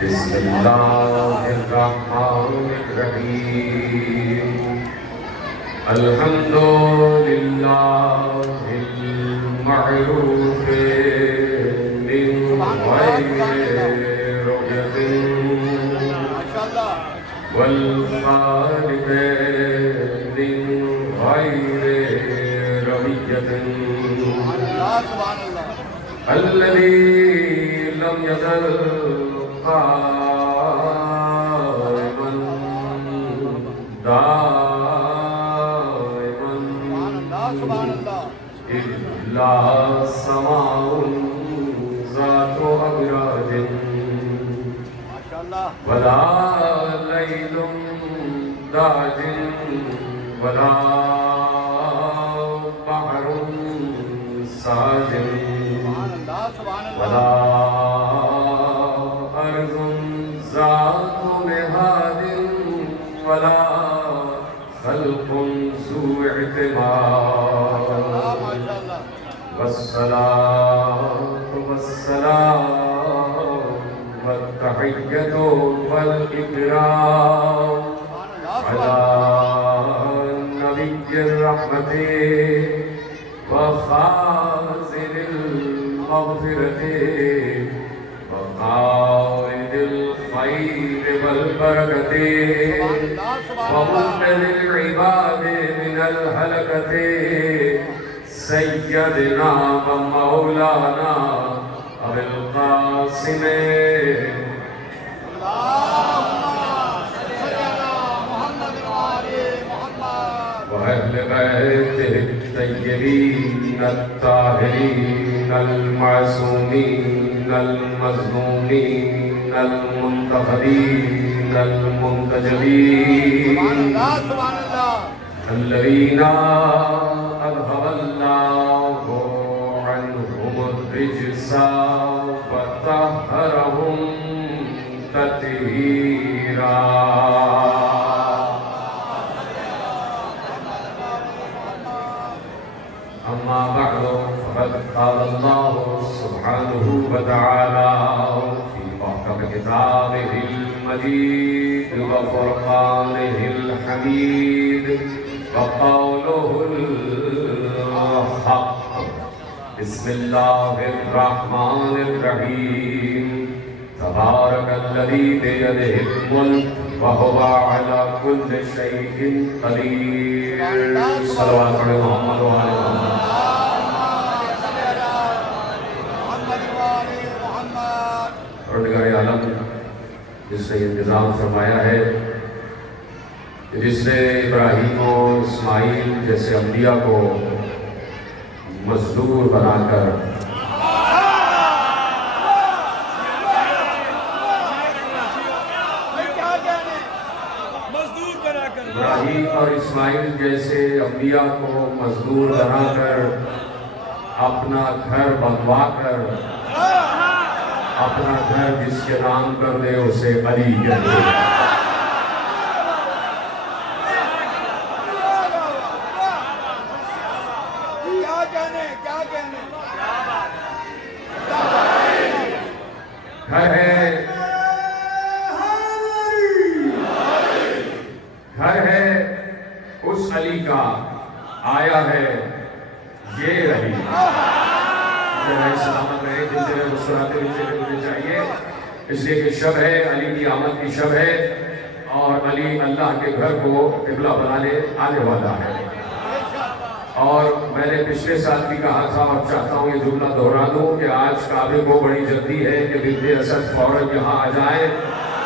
بسم اللہ الرحمن الرحیم الحمد للہ المعروف من غیر رؤیت والخالق من غیر رویت الذي لم يزل قائما دائما إلا سماء ذات أبراج ولا ليل داج ولا بحر ساجن ولا أرض ذات مهاد ولا خلق ذو اعتبار والصلاة والسلام والتحية والإكرام على نبي الرحمة وخازن المغفرة وقائد الخير والبركة ومنقذ العباد من الهلكة سيدنا ومولانا أبي القاسم وأهل بيته الطيبين الطاهرين المعصومين المظلومين المنتخبين المنتجبين الذين أذهب الله عنهم الرجس وطهرهم تطهيرا أما بعد فقد قال الله سبحانه وتعالى في محكم كتابه المجيد وفرقانه الحميد وقوله الحق بسم الله الرحمن الرحيم تبارك الذي بيده الملك وهو على كل شيء قدير صلوات على محمد وعلى محمد پروردگار عالم جس نے انتظام فرمایا ہے جس نے ابراہیم و اسماعیل جیسے انبیاء کو مزدور بنا کر ابراہیم اور اسماعیل جیسے انبیاء کو مزدور بنا کر اپنا گھر بنوا کر اپنا گھر جس کے نام کر دے اسے علی کہتے ہیں گھر ہے اس علی کا آیا ہے یہ رہی سلامت رہے جلدے میں مسکراتے ہوئے مجھے چاہیے اس لیے کہ شب ہے علی کی آمد کی شب ہے اور علی اللہ کے گھر کو قبلہ بنانے آنے والا ہے اور میں نے پچھلے سال بھی کہا تھا اور چاہتا ہوں یہ جملہ دہرا دوں کہ آج کعبے کو بڑی جلدی ہے کہ بنت اسد فوراً یہاں آ جائے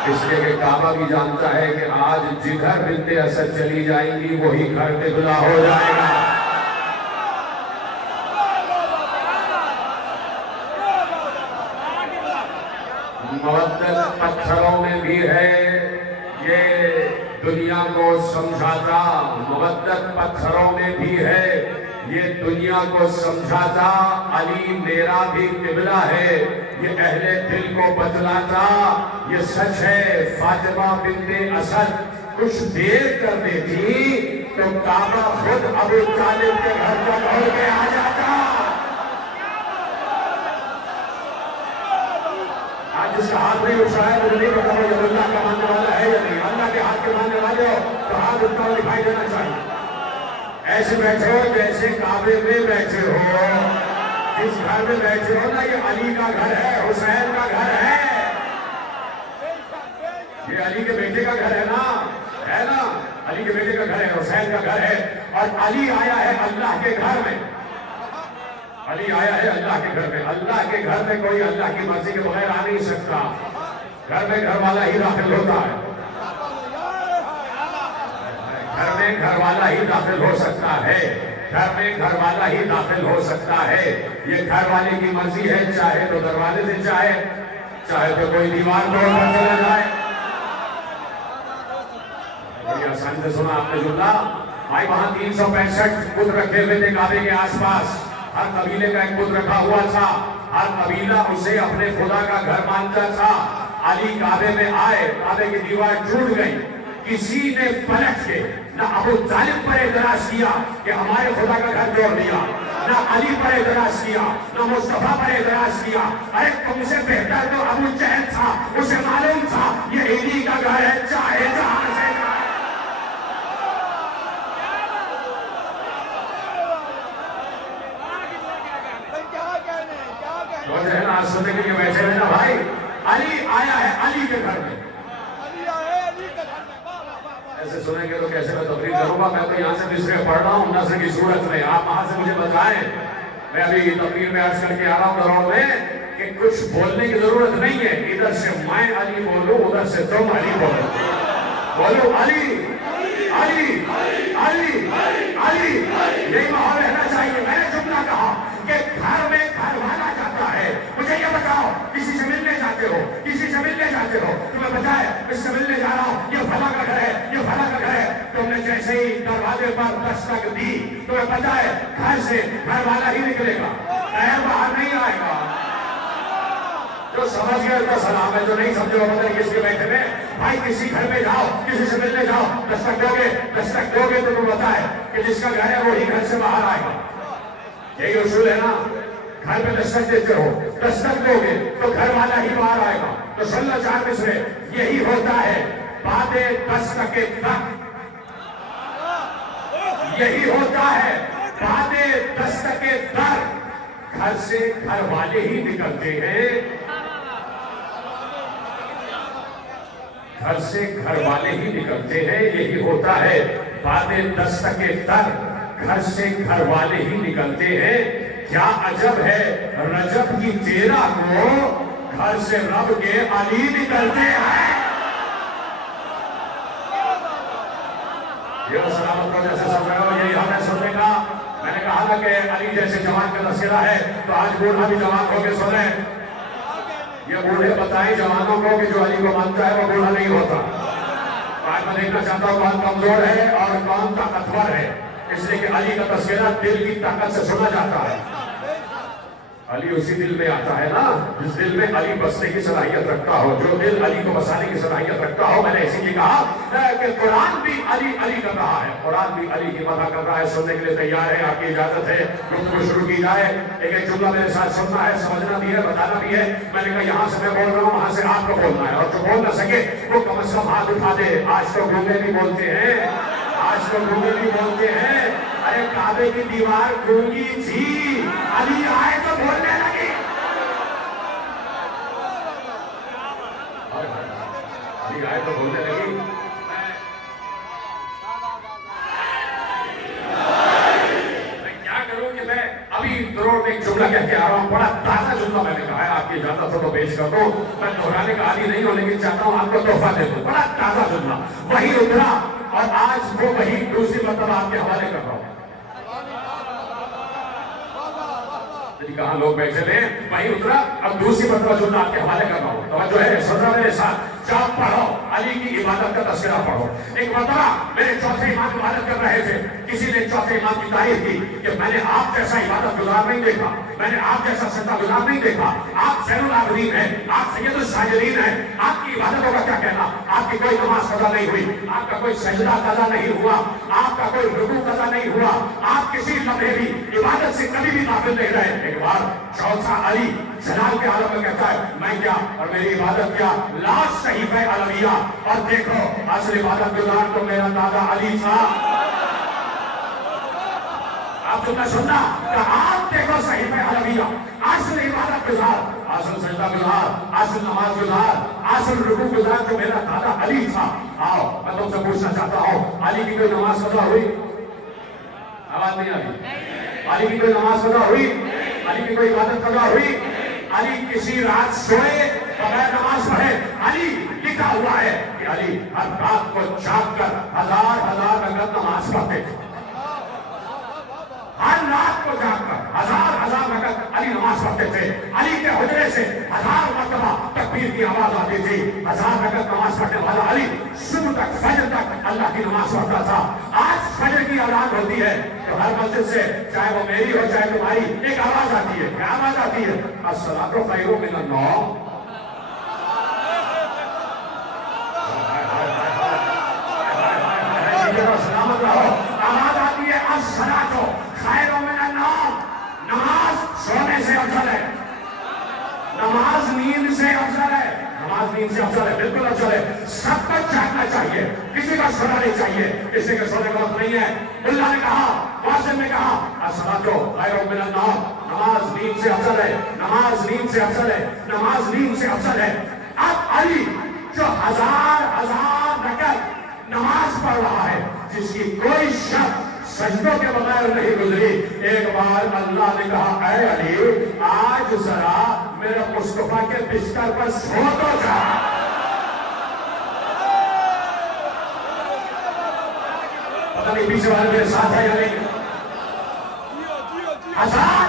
اس لیے کہ کعبہ بھی جانتا ہے کہ آج جدھر بنت اسد چلی جائیں گی وہی گھر قبلہ ہو جائے گا مودت پتھروں میں بھی ہے یہ دنیا کو سمجھاتا مودت پتھروں میں بھی ہے یہ دنیا کو سمجھاتا علی میرا بھی قبلہ ہے یہ اہل دل کو بتلاتا یہ سچ ہے فاطمہ بنت اسد کچھ دیر کرنے تھی تو کعبہ خود ابو طالب کے گھر پر دوڑ کے آ جاتا جس کا ہاتھ نہیں اٹھ رہا ہے مجھے نہیں پتا وہ اللہ کا ماننے والا ہے یا نہیں. اللہ کے ہاتھ کے ماننے والے ہو تو ہاتھ اٹھتا ہوا دکھائی دینا چاہیے. ایسے بیٹھے ہو جیسے کعبے میں بیٹھے ہو. جس گھر میں بیٹھے ہو نا یہ علی کا گھر ہے, حسین کا گھر ہے, یہ علی کے بیٹے کا گھر ہے نا, ہے نا, علی کے بیٹے کا گھر ہے, حسین کا گھر ہے. اور علی آیا ہے اللہ کے گھر میں, علی آیا ہے اللہ کے گھر میں. اللہ کے گھر میں کوئی اللہ کی مرضی کے بغیر آ نہیں سکتا. گھر میں گھر والا ہی داخل ہوتا ہے, گھر میں گھر والا ہی داخل ہو سکتا ہے, گھر میں گھر والا ہی داخل ہو سکتا ہے. یہ گھر والے کی مرضی ہے, چاہے تو دروازے سے چاہے, چاہے تو کوئی دیوار توڑ کر چلا جائے. بڑی آسانی سے سنا آپ نے جملہ. بھائی وہاں 365 بت رکھے ہوئے تھے کعبے کے آس پاس. ہر قبیلے کا ایک بت رکھا ہوا تھا, ہر قبیلہ اسے اپنے خدا کا گھر مانتا تھا. علی کعبے میں آئے, کعبے کی دیوار ٹوٹ گئی. کسی نے پلٹ کے نہ ابو طالب پر اعتراض کیا کہ ہمارے خدا کا گھر توڑ دیا, نہ علی پر اعتراض کیا, نہ مصطفیٰ پر اعتراض کیا. ارے تم سے بہتر تو ابو جہل تھا, اسے معلوم تھا یہ علی کا گھر ہے, چاہے جہاں سے جو ہے نا. سننے کے لیے بیٹھے رہنا بھائی. علی آیا ہے علی کے گھر میں. ایسے سنیں گے تو کیسے میں تقریر کروں گا؟ میں تو یہاں سے نصرے پڑھ رہا ہوں نصر کی صورت میں. آپ وہاں سے مجھے بتائیں. میں ابھی تقریر میں عرض کر کے آ رہا ہوں گراؤنڈ میں کہ کچھ بولنے کی ضرورت نہیں ہے. ادھر سے میں علی بولوں, ادھر سے تم علی بولو. بولو علی علی علی علی. یہی ماحول رہنا چاہیے. میں نے جملہ کہا کہ گھر میں گھر والا جاتا ہے. مجھے یہ بتاؤ, کسی سے ملنے جاتے ہو, کسی سے ملنے جاتے ہو, تمہیں بتائے اس سے ملنے جا رہا ہوں, یہ فلاں کا گھر ہے, یہ فلاں کا گھر ہے. تم نے جیسے ہی دروازے پر دستک دی, تمہیں پتا ہے گھر سے گھر والا ہی نکلے گا, غیر باہر نہیں آئے گا. جو سمجھ گئے تو سلام ہے, جو نہیں سمجھے وہ پتہ ہے کس کے بیٹھے میں. بھائی کسی گھر میں جاؤ, کسی سے ملنے جاؤ, دستک دو گے تو تم بتائے کہ جس کا گھر ہے وہی گھر سے باہر آئے گا. یہی اصول ہے نا. گھر میں دستک دیتے ہو, دستک دو گے تو گھر والا ہی باہر آئے گا. تو صلی اللہ چار مصرے یہی ہوتا ہے. بعد دستک تک یہی ہوتا ہے. بعد دستک تک گھر سے گھر والے ہی نکلتے ہیں, گھر سے گھر والے ہی نکلتے ہیں. یہی ہوتا ہے. بعد دستک تک گھر سے گھر والے ہی نکلتے ہیں. کیا عجب ہے رجب کی 13 کو گھر سے رب کے علی نکلتے ہیں. یہ سلامت کو جیسے سمجھ رہے ہو, یہی ہمیں سننے کا. میں نے کہا تھا کہ علی جیسے جوان کا تذکرہ ہے, تو آج بوڑھا بھی جوان ہو کے سنیں. یہ بوڑھے بتائیں جوانوں کو کہ جو علی کو مانتا ہے وہ بوڑھا نہیں ہوتا. آج میں دیکھنا چاہتا ہوں کون کمزور ہے اور کون طاقتور ہے, اس لیے کہ علی کا تذکرہ دل کی طاقت سے سنا جاتا ہے. علی اسی دل میں آتا ہے نا جس دل میں علی بسنے کی صلاحیت رکھتا ہو, جو دل علی کو بسانے کی صلاحیت رکھتا ہو. میں نے اسی لیے کہا کہ قرآن بھی علی علی کر رہا ہے, قرآن بھی علی کی مدح کر رہا ہے. سننے کے لیے تیار ہے, آپ کی اجازت ہے گفتگو شروع کی جائے. ایک جملہ میرے ساتھ سننا ہے, سمجھنا بھی ہے, بتانا بھی ہے. میں نے کہا یہاں سے میں بول رہا ہوں, وہاں سے آپ کو بولنا ہے, اور جو بول نہ سکے وہ کم از کم ہاتھ اٹھا دے. آج تو گونگے بھی بولتے ہیں, آج تو گونگے بھی بولتے ہیں. ارے کعبے کی دیوار گونگی تھی, علی آئے تو بولنے لگی. علی آئے تو بولنے لگی. میں کیا کروں کہ میں ابھی ضرور ایک جملہ کہہ کے آ رہا ہوں. بڑا تازہ جملہ میں نے کہا ہے, آپ کی اجازت ہو تو پیش کر دوں. میں دہرانے کا عادی نہیں ہوں, لیکن چاہتا ہوں آپ کو تحفہ دے دوں. بڑا تازہ جملہ, وہی اترا اور آج وہ وہی دوسری مرتبہ آپ کے حوالے کر رہا ہوں. کہاں لوگ بیٹھے تھے, وہی اترا, اب دوسری مرتبہ جو آپ کے حوالے کر رہا ہوں. توجہ ہے, سن رہا میرے ساتھ. جب پڑھو علی کی عبادت کا تذکرہ پڑھو. ایک مرتبہ میرے چوتھے امام عبادت کر رہے تھے, کسی نے چوتھے امام کی تعریف کی کہ میں نے آپ جیسا عبادت گزار نہیں دیکھا, میں نے آپ جیسا سجدہ گزار نہیں دیکھا. آپ زین العابدین ہیں, آپ سید الساجدین ہیں, آپ کی عبادتوں کا کیا کہنا, آپ کی کوئی نماز قضا نہیں ہوئی، آپ کا کوئی سجدہ قضا نہیں ہوا، آپ کا کوئی رکوع قضا نہیں ہوا، آپ کسی لمحے بھی عبادت سے کبھی بھی غافل نہیں رہے۔ ایک بار چوتھا علی جلال کے عالم میں کہتا ہے میں کیا اور میری عبادت کیا، لاش صحیفہ علویہ، اور دیکھو اصل عبادت گزار تو میرا دادا علی تھا۔ آپ سننا کہ آپ دیکھو صحیفہ علویہ، اصل عبادت گزار، اصل سجدہ گزار، اصل نماز گزار، اصل رکوع گزار جو میرا دادا علی تھا۔ آؤ میں تم سے پوچھنا چاہتا ہوں، علی کی کوئی نماز قضا ہوئی؟ آواز نہیں آئی؟ علی کی کوئی نماز قضا ہوئی؟ علی کی کوئی عبادت قضا ہوئی؟ علی کسی رات سوئے بغیر نماز پڑھے؟ علی لکھا ہوا ہے کہ علی ہر رات کو جاگ کر ہزار رکعت نماز پڑھتے تھے۔ ہر رات کو جاگ کر ہزار رکعت علی نماز پڑھتے تھے۔ علی کے حجرے سے 1000 مرتبہ تکبیر کی آواز آتی تھی۔ 1000 رکعت نماز پڑھنے والا علی صبح تک فجر تک اللہ کی نماز پڑھتا تھا۔ آج فجر کی اذان ہوتی ہے تو ہر مسجد سے، چاہے وہ میری ہو چاہے تمہاری، ایک آواز آتی ہے۔ کیا آواز آتی ہے؟ الصلاۃ خیر من النوم۔ سلامت رہو، آواز آتی ہے الصلاۃ خیر من النوم۔ نماز سونے سے افضل ہے، نماز نیند سے افضل ہے، نماز نیند سے افضل ہے، بالکل افضل ہے۔ سب کو جاگنا چاہیے، کسی کا سونا نہیں چاہیے، کسی کے سونے کا وقت نہیں ہے۔ اللہ نے کہا، واضح نے کہا الصلاۃ خیر من النوم، نماز نیند سے افضل ہے، نماز نیند سے افضل ہے، نماز نیند سے افضل ہے۔ اب علی جو ہزار رکعت نماز پڑھ رہا ہے، جس کی کوئی شک سجدوں کے بغیر نہیں گزری، ایک بار اللہ نے کہا اے علی آج ذرا میرے مصطفیٰ کے بستر پر سو تو جا۔ پتہ نہیں پیچھے والے میرے ساتھ ہے یا نہیں؟ ہزار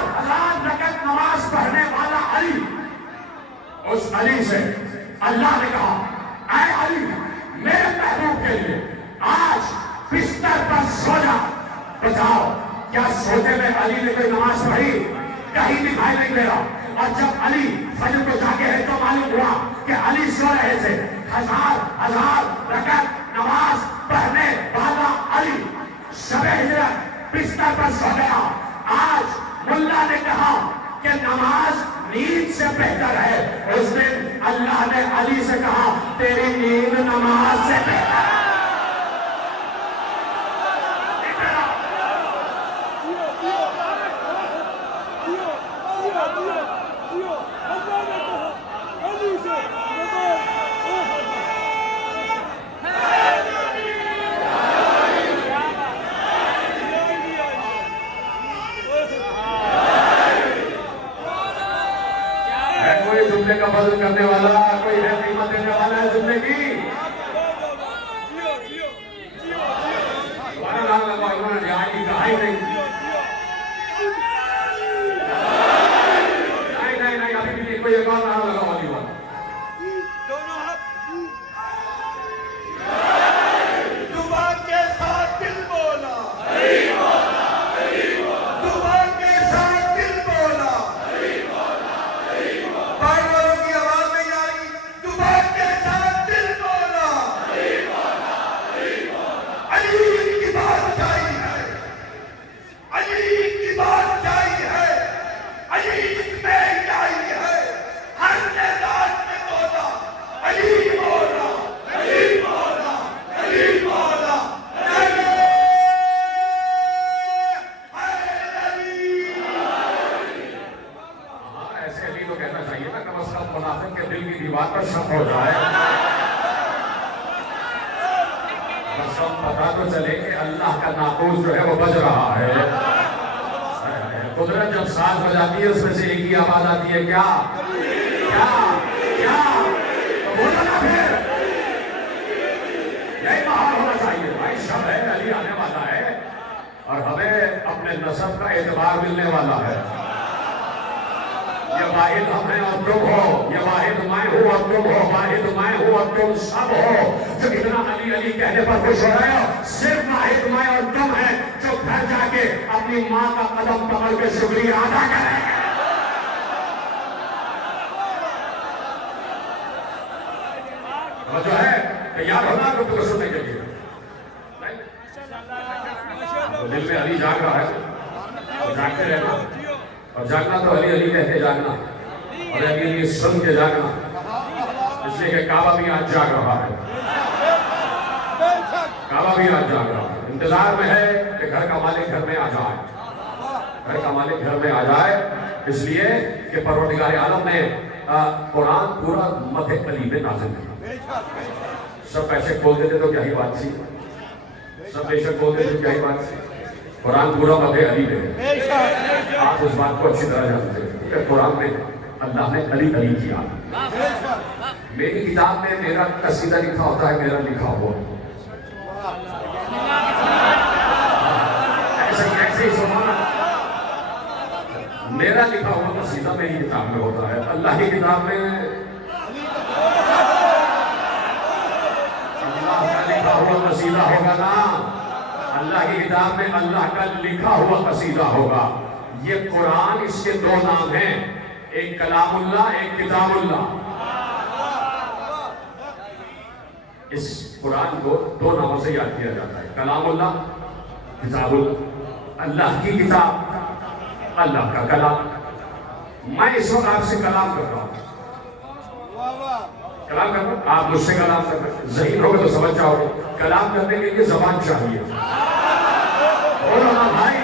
رکعت نماز پڑھنے والا علی، اس علی سے اللہ نے کہا اے علی میرے محبوب کے لیے آج بستر پر سو جا۔ بتاؤ کیا سوتے میں علی نے کوئی نماز پڑھی؟ کہیں دکھائی نہیں دے رہا۔ اور جب علی فجر کو جاگے ہیں تو معلوم ہوا کہ علی سو رہے تھے۔ ہزار رکعت نماز پڑھنے والا علی شب ہجرت بستر پر سو گیا۔ آج ملا نے کہا کہ نماز نیند سے بہتر ہے، اس دن اللہ نے علی سے کہا تیری نیند نماز سے بہتر ہے۔ جملے کا بدل کرنے والا کوئی ہے، قیمت دینے والا ہے جملے کی؟ دوبارہ نام لگا، انہوں نے یہاں کی کہا ہی نہیں۔ نہیں ابھی بھی کوئی ایک اور نام لگا ہوگی بات۔ زبان کے ساتھ دل بولا، منافق کے دل کی دیوار پر شک ہو جائے، بس ہم پتا تو چلے کہ اللہ کا ناقوس جو ہے وہ بج رہا ہے۔ قدرت جب ساز بجاتی ہے اس میں سے ایک ہی آواز آتی ہے، کیا کیا کیا؟ تو بولو نا پھر، یہی ماحول ہونا چاہیے۔ بھائی شب ہے، علی آنے والا ہے اور ہمیں اپنے نسب کا اعتبار ملنے والا ہے۔ یہ واحد ہم ہیں اور تم ہو، یہ واحد میں ہوں اور تم ہو، واحد میں ہوں اور تم سب ہو۔ جو اتنا علی علی کہنے پر خوش ہو رہے ہو، صرف واحد میں اور تم ہے جو گھر جا کے اپنی ماں کا قدم پکڑ کے شکریہ ادا کریں۔ اور جو ہے تیار ہونا گفتگو کو سننے کے لیے. تو دل میں علی جاگ رہا ہے تو جاگتے رہنا, اور جاگنا تو علی علی کہتے جاگنا, اور علی علی سن کے جاگنا, اس لیے کہ کعبہ بھی آج جاگ رہا ہے. کعبہ بھی آج جاگ رہا ہے, انتظار میں ہے کہ گھر کا مالک گھر میں آ جائے, گھر کا مالک گھر میں آ جائے, اس لیے کہ پروردگار عالم نے قرآن پورا مدح علی میں نازل کیا. سب پیسے کھول دیتے تو کیا ہی بات تھی, سب بے شک کھول دیتے تو کیا ہی بات تھی. قرآن پورا مدح علی میں, آپ اس بات کو اچھی طرح جانتے ہیں کہ قرآن میں اللہ نے علی علی کیا. میری کتاب میں میرا قصیدہ لکھا ہوتا ہے, میرا لکھا ہوا ایسے ہی سمانا, میرا لکھا ہوا قصیدہ میری کتاب میں ہوتا ہے. اللہ کی کتاب میں اللہ کا لکھا ہوا قصیدہ ہوگا نا, اللہ کی کتاب میں اللہ کا لکھا ہوا قصیدہ ہوگا. یہ قرآن, اس کے دو نام ہیں, ایک کلام اللہ, ایک کتاب اللہ. اس قرآن کو دو ناموں سے یاد کیا جاتا ہے, کلام اللہ, کتاب اللہ. اللہ کی کتاب, اللہ کا کلام. میں اس وقت آپ سے کلام کر رہا ہوں, کلام کر رہا ہوں, آپ مجھ سے کلام کر رہے ہیں. ذہین ہوگا تو سمجھ جاؤ گے کلام کرنے کے لیے زبان چاہیے. بولو نا بھائی,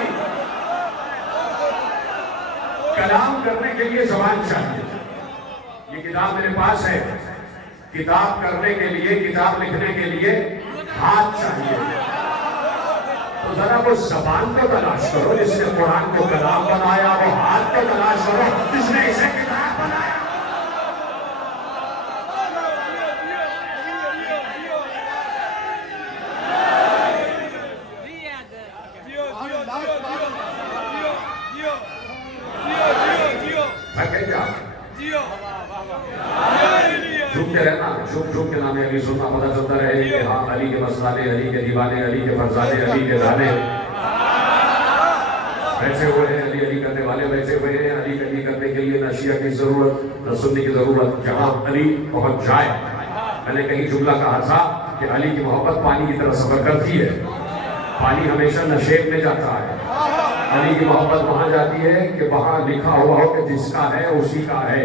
کلام کرنے کے لیے زبان چاہیے. یہ کتاب میرے پاس ہے, کتاب کرنے کے لیے, کتاب لکھنے کے لیے ہاتھ چاہیے. تو ذرا وہ زبان کو تلاش کرو جس نے قرآن کو کلام بنایا, وہ ہاتھ کو تلاش کرو جس نے اسے کتاب بنایا. جھومتے رہنا, جھوم کے نام علی سننا, پتہ چلتا رہے کہ ہاں علی کے مسئلے, علی کے دیوانے, علی کے فرزانے, علی کے دانے بیٹھے ہوئے ہیں. علی علی کرنے والے بیٹھے ہوئے ہیں. علی علی کرنے کے لیے نہ شیعہ کی ضرورت, نہ سنی کی ضرورت, جہاں علی پہنچ جائے. میں نے کہیں جملہ کہا تھا کہ علی کی محبت پانی کی طرح سفر کرتی ہے, پانی ہمیشہ نشیب میں جاتا ہے. علی کی محبت وہاں جاتی ہے کہ وہاں لکھا ہوا ہو کہ جس کا ہے اسی کا ہے.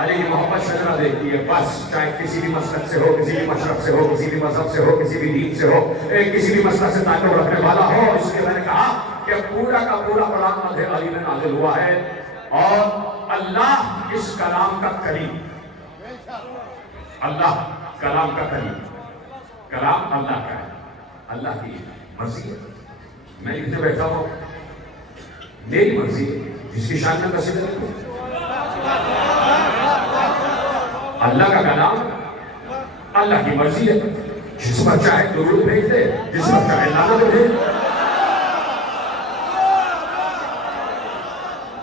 علی کی محبت شجرہ دیکھتی ہے بس, چاہے کسی بھی مسلک سے ہو, کسی بھی مشرق سے ہو, کسی بھی مذہب سے ہو, کسی بھی دین سے ہو, کسی بھی مسلک سے تعلق رکھنے والا ہو. اس لیے میں نے کہا کہ پورا کا پورا قرآن مدح علی میں نازل ہوا ہے, اور اللہ اس کلام کا کریم, اللہ کلام کا کریم, کلام اللہ کا ہے, اللہ کی مرضی ہے. میں لکھنے بیٹھا ہوں, میری مرضی ہے, جس کی شان میں قصیدہ لکھوں. اللہ کا کلام, اللہ کی مرضی ہے, جس پر چاہے درود بھیج دے, جس پر چاہے لعنت بھیج دے,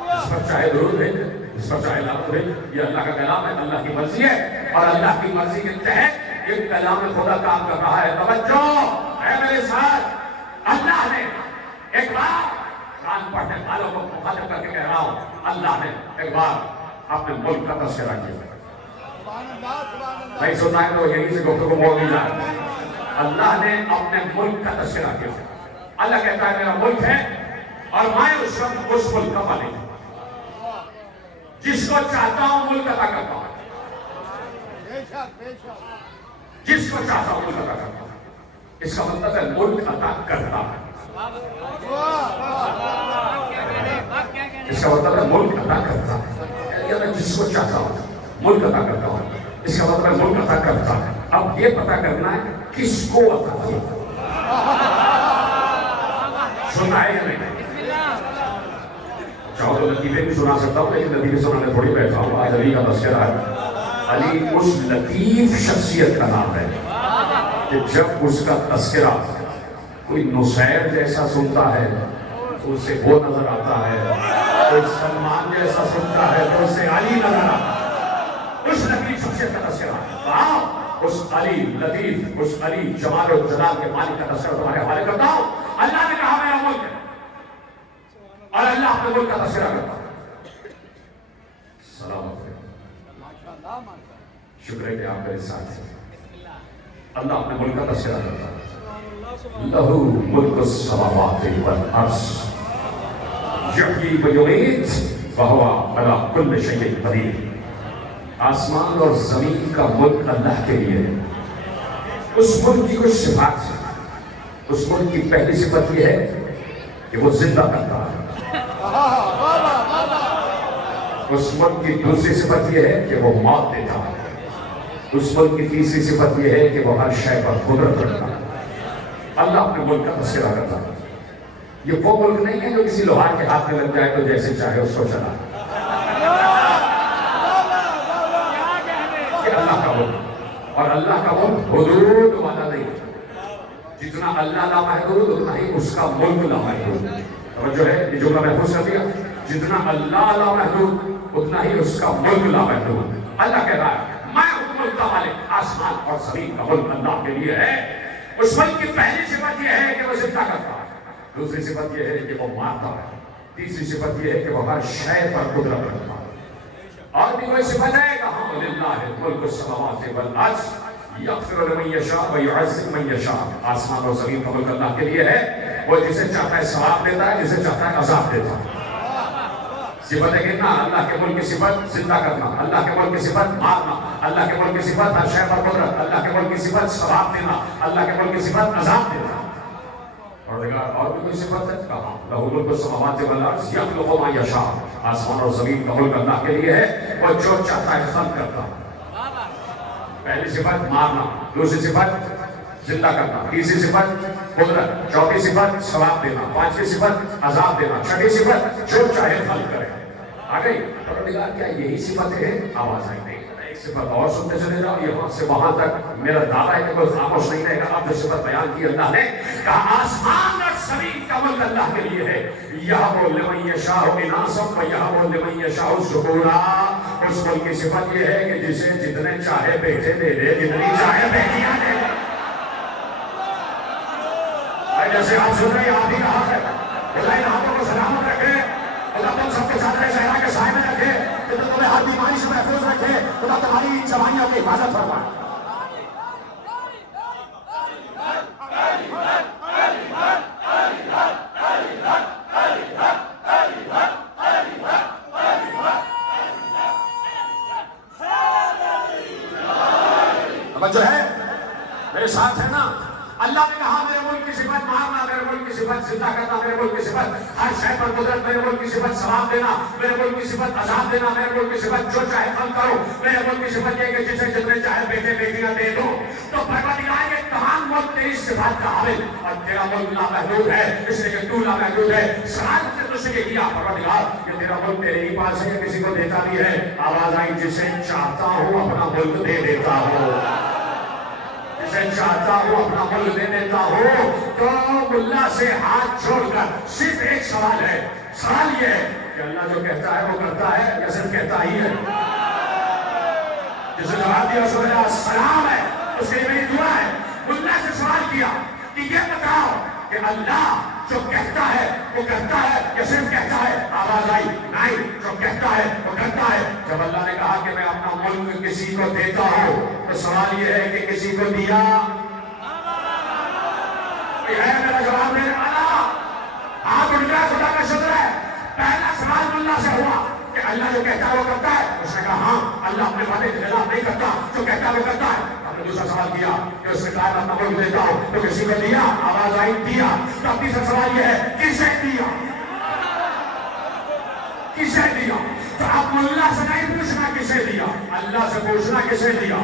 جس پر چاہے درود بھیج دے, جس پر چاہے لعنت بھیج دے. یہ اللہ کا کلام ہے, اللہ کی مرضی ہے, اور اللہ کی مرضی کے تحت یہ کلام خدا کام کر رہا ہے. توجہ ہے میرے ساتھ, اللہ نے ایک بار, قرآن پڑھنے والوں کو مخاطب کر کے کہہ رہا ہوں, اللہ نے ایک بار اپنے ملک کا تذکرہ کیا. نہیں سننا ہے تو یہیں سے گفتگو موڑ نہیں جائے. اللہ نے اپنے ملک کا تذکرہ کیا. اللہ کہتا ہے میرا ملک ہے اور میں اس وقت اس ملک کا مالک ہوں, جس کو چاہتا ہوں ملک عطا کرتا ہوں, جس کو چاہتا ہوں ملک عطا کرتا ہوں. اس کا مطلب ہے ملک عطا کرتا ہے, اس کا مطلب ہے ملک عطا کرتا ہے, یا میں جس کو چاہتا ہوں ملک عطا کرتا ہوں. اس کا مطلب ہے ملک عطا کرتا ہے. اب یہ پتہ کرنا ہے کس کو عطا کیا. سننا ہے یا نہیں؟ چاہو تو لطیفے بھی سنا سکتا ہوں, لیکن لطیفے سنانے تھوڑی بیٹھا ہوں. آج علی کا تذکرہ ہے. علی اس لطیف شخصیت کا نام ہے کہ جب اس کا تذکرہ کوئی نصیر جیسا سنتا ہے تو اسے وہ نظر آتا ہے, کوئی سلمان جیسا سنتا ہے تو اسے علی نظر آتا ہے. اس لطیف شخصیت کا تذکرہ, اس علی لطیف, اس علی جمال و جلال کے مالک کا تذکرہ تمہارے حوالے کرتا ہوں. اللہ نے کہا میرا ملک ہے اور اللہ اپنے ملک کا تذکرہ کرتا ہے. سلامت ہے. شکر ہے کہ آپ میرے ساتھ ہیں. اللہ اپنے ملک کا تذکرہ کرتا ہے. لہو ملک السماوات والارض یحیی و یمیت وہو علی کل شیء قدیر. آسمان اور زمین کا ملک اللہ کے لیے ہے. اس ملک کی کچھ صفات ہے. اس ملک کی پہلی صفت یہ ہے کہ وہ زندہ کرتا ہے. اس ملک کی دوسری صفت یہ ہے کہ وہ موت دیتا ہے. اس ملک کی تیسری صفت یہ ہے کہ وہ ہر شے پر قدرت رکھتا ہے. اللہ اپنے ملک کا تذکرہ کرتا ہے. یہ وہ ملک نہیں ہے جو کسی لوہار کے ہاتھ میں لگ جائے تو جیسے چاہے اس کو چلا. یہ اللہ کا ملک. اور اللہ کا ملک حدود والا نہیں. جتنا اللہ لامحدود اتنا ہی اس کا ملک لامحدود. توجہ ہے, یہ جملہ محفوظ کر دیا. جتنا اللہ لامحدود اتنا ہی اس کا ملک لامحدود. اللہ کہہ رہا ہے میں اس ملک کا مالک. آسمان اور زمین کا ملک اللہ کے لیے ہے. اس ملک کی پہلی صفت یہ ہے کہ وہ زندہ کرتا ہے. دوسری صفت یہ ہے کہ وہ مارتا ہے. تیسری صفت یہ ہے کہ وہ ہر شے پر قدرت رکھتا ہے. اور بھی کوئی صفت ہے کہاں للہ ملک السماوات والارض یغفر لمن یشاء ویعذب من یشاء. آسمان اور زمین کا ملک اللہ کے لیے ہے. وہ جسے چاہتا ہے ثواب دیتا ہے, جسے چاہتا ہے عذاب دیتا ہے. صفت ہے کہنا اللہ کے ملک کی صفت زندہ کرنا, اللہ کے ملک کی صفت مارنا, اللہ کے ملک کی صفت ہر شے پر قدرت, اللہ کے ملک کی صفت ثواب دینا, اللہ کے ملک کی صفت عذاب دینا. اور بھی کوئی صفت ہے کہاں لہ ملک السماوات والارض یخلق ما یشاء. آسمان اور زمین کا ملک اللہ کے لیے ہے. وہ جو چاہتا ہے خلق کرتا ہے. پہلی صفت مارنا, دوسری صفت زندہ کرنا, تیسری صفت قدرت, چوتھی صفت ثواب دینا, پانچویں صفت عذاب دینا, چھٹی صفت جو چاہے خلق کرے. آ گئی پروردگار کیا یہی صفت ہے؟ آواز آئی نہیں. ایک صفت اور سنتے چلے جاؤ. یہاں سے وہاں تک میرا دعویٰ ہے کہ کوئی خاموش نہیں رہے گا. اب جو صفت بیان کی اللہ نے کہا آسمان اور زمین کا ملک اللہ کے لیے ہے. یہب لمن یشاء اناثا ویہب لمن یشاء ذکورا. اس ملک کی صفت یہ ہے کہ جسے جتنے چاہے بیٹے دے دے, جتنی چاہے بیٹیاں دے دے. جیسے آپ سن رہے ہیں آپ ہی کہا ہے اللہ ان ہاتھوں کو سلامت رکھے, اللہ تم سب کے ساتھ صحرا کے سائے میں رکھے, خدا تمہیں ہر بیماری سے محفوظ رکھے, خدا تمہاری جوانیوں کی حفاظت فرمائے. جو ہے میرے ساتھ ہے نا. اللہ نے کہا میرے ملک کی صفت مارنا, میرے ملک کی صفت زندہ کرنا, میرے ملک کی صفت ہر شے پر قدرت, میرے ملک کی صفت ثواب دینا, میرے ملک کی صفت عذاب دینا, میرے ملک کی صفت جو چاہے خلق کرو, میرے ملک کی صفت یہ کہ جسے جتنے چاہے بیٹے بیٹیاں دے دو. تو پروردگار یہ تمام ملک تیری صفات کا حامل, اور تیرا ملک لامحدود ہے اس لیے کہ تو لامحدود ہے. سوال سے تجھ سے کیا پروردگار یہ تیرا ملک تیرے ہی پاس ہے, کسی کو دیتا بھی ہے؟ آواز آئی جسے چاہتا ہوں اپنا ملک دے دیتا ہوں, جسے چاہتا ہوں اپنا ملک دے دیتا ہوں. تو اللہ سے ہاتھ چھوڑ کر صرف ایک سوال ہے. سوال یہ ہے کہ اللہ جو کہتا ہے وہ کرتا ہے یا صرف کہتا ہی ہے؟ جسے جواب دیا سو میرا سلام ہے, اس کے لیے میری دعا ہے. اللہ سے سوال کیا کہ یہ بتاؤ کہ اللہ جو کہتا ہے وہ کرتا ہے یا صرف کہتا ہے؟ آواز آئی نہیں, جو کہتا ہے وہ کرتا ہے. جب اللہ نے کہا کہ میں اپنا ملک کسی کو دیتا ہوں تو سوال یہ ہے کہ کسی کو دیا ہے؟ میرا جواب دینے والا آپ اٹھ جائے, خدا کا شکر ہے. پہلا سوال اللہ سے ہوا کہ اللہ جو کہتا ہے وہ کرتا ہے. اس نے کہا ہاں اللہ اپنے وعدے کے خلاف نہیں کرتا, جو کہتا ہے وہ کرتا ہے. ہم نے دوسرا سوال کیا کہ اس نے کہا میں اپنا ملک دیتا ہوں تو کسی کو دیا؟ آواز آئی دیا. تو اب تیسرا سوال یہ ہے کسے دیا, کسے دیا؟ تو اب اللہ سے نہیں پوچھنا کسے دیا, اللہ سے پوچھنا کسے دیا.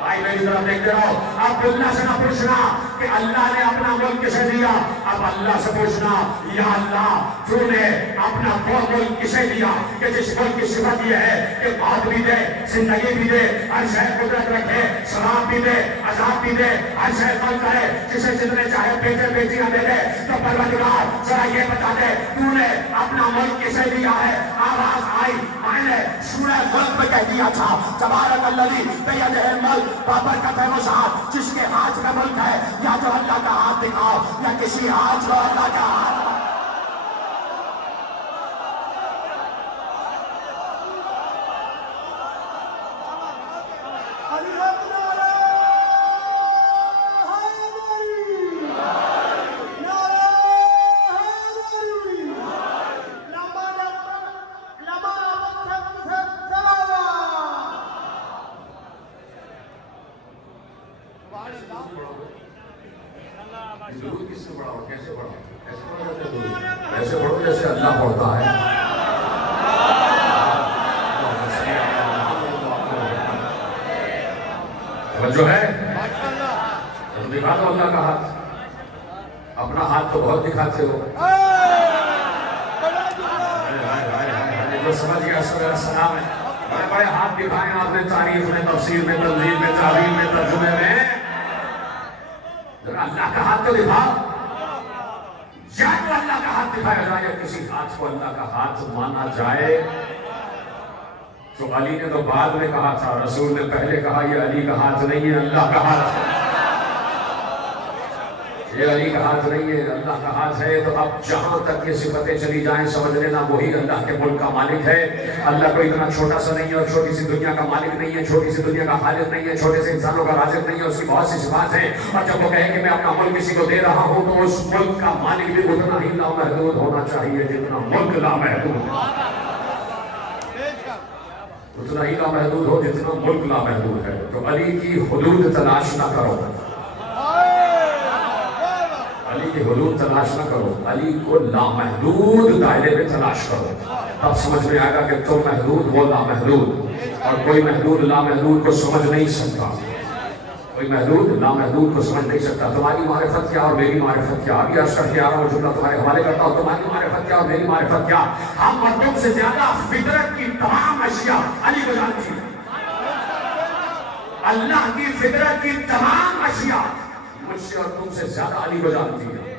بھائی میری طرف دیکھتے رہو. اب اللہ سے نہ پوچھنا کہ اللہ نے اپنا ملک کسے دیا, اب اللہ سے پوچھنا یا اللہ تو نے اپنا وہ ملک کسے دیا کہ جس ملک کی صفت یہ ہے کہ موت بھی دے, زندگی بھی دے, ہر شے قدرت رکھے, ثواب بھی دے, عذاب بھی دے, ہر شے خلق کرے, جسے جتنے چاہے بیٹے بیٹیاں دے دے. تو پروردگار ذرا یہ بتا دے تو نے اپنا ملک کسے دیا ہے؟ آواز آئی میں نے سورہ ملک میں کہہ دیا تھا تبارک الذی بیدہ الملک, بابرکت ہے وہ ذات جس کے ہاتھ میں ملک ہے. یا تو اللہ کا ہاتھ دکھاؤ یا کسی ہاتھ کو اللہ کا ہاتھ. ضرور کس سے پڑھاؤ؟ کیسے پڑھاؤ؟ ایسے پڑھو جیسے اللہ پڑھتا ہے. جو ہے دکھا دو اللہ کا ہاتھ. اپنا ہاتھ تو بہت دکھاتے ہو. جو سمجھ گیا سب سلام ہے. بڑے بڑے ہاتھ دکھائے آپ نے تاریخ میں، تفسیر میں، تنظیم میں، تعلیم میں، ترجمے میں. اللہ کا ہاتھ تو دکھاؤ. یا تو اللہ کا ہاتھ دکھایا جائے یا کسی ہاتھ کو اللہ کا ہاتھ مانا جائے. تو علی نے تو بعد میں کہا تھا، رسول نے پہلے کہا یہ علی کا ہاتھ نہیں ہے، اللہ کا ہاتھ ہے. یہ علی کا ہاتھ نہیں ہے، اللہ کا ہاتھ ہے. تو اب جہاں تک یہ صفتیں چلی جائیں سمجھ لینا وہی اللہ کے ملک کا مالک ہے. اللہ کوئی اتنا چھوٹا سا نہیں ہے اور چھوٹی سی دنیا کا مالک نہیں ہے، چھوٹی سی دنیا کا خالق نہیں ہے، چھوٹے سے انسانوں کا رازق نہیں ہے. اس کی بہت سی صفات ہیں. اور جب وہ کہے کہ میں اپنا ملک کسی کو دے رہا ہوں تو اس ملک کا مالک بھی اتنا ہی لامحدود ہونا چاہیے جتنا ملک لامحدود ہے. اتنا ہی لامحدود ہو جتنا ملک لامحدود ہے. تو علی کی حدود تلاش نہ کرو، علی کی حدود تلاش نہ کرو، علی کو لامحدود دائرے میں تلاش کرو. تب سمجھ میں آئے گا کہ تم محدود وہ لامحدود. اور کوئی محدود لامحدود کو سمجھ نہیں سکتا. کوئی محدود لامحدود کو سمجھ نہیں سکتا. تمہاری معرفت کیا اور میری معرفت کیا؟ ابھی عرض کر کے آ رہا ہوں، جملہ تمہارے حوالے کرتا ہوں. تمہاری معرفت کیا اور میری معرفت کیا؟ ہم مردوں سے زیادہ فطرت کی تمام اشیاء علی کو جانتی ہیں. اللہ کی فطرت کی تمام اشیاء مجھ سے اور تم سے زیادہ علی کو جانتی ہیں.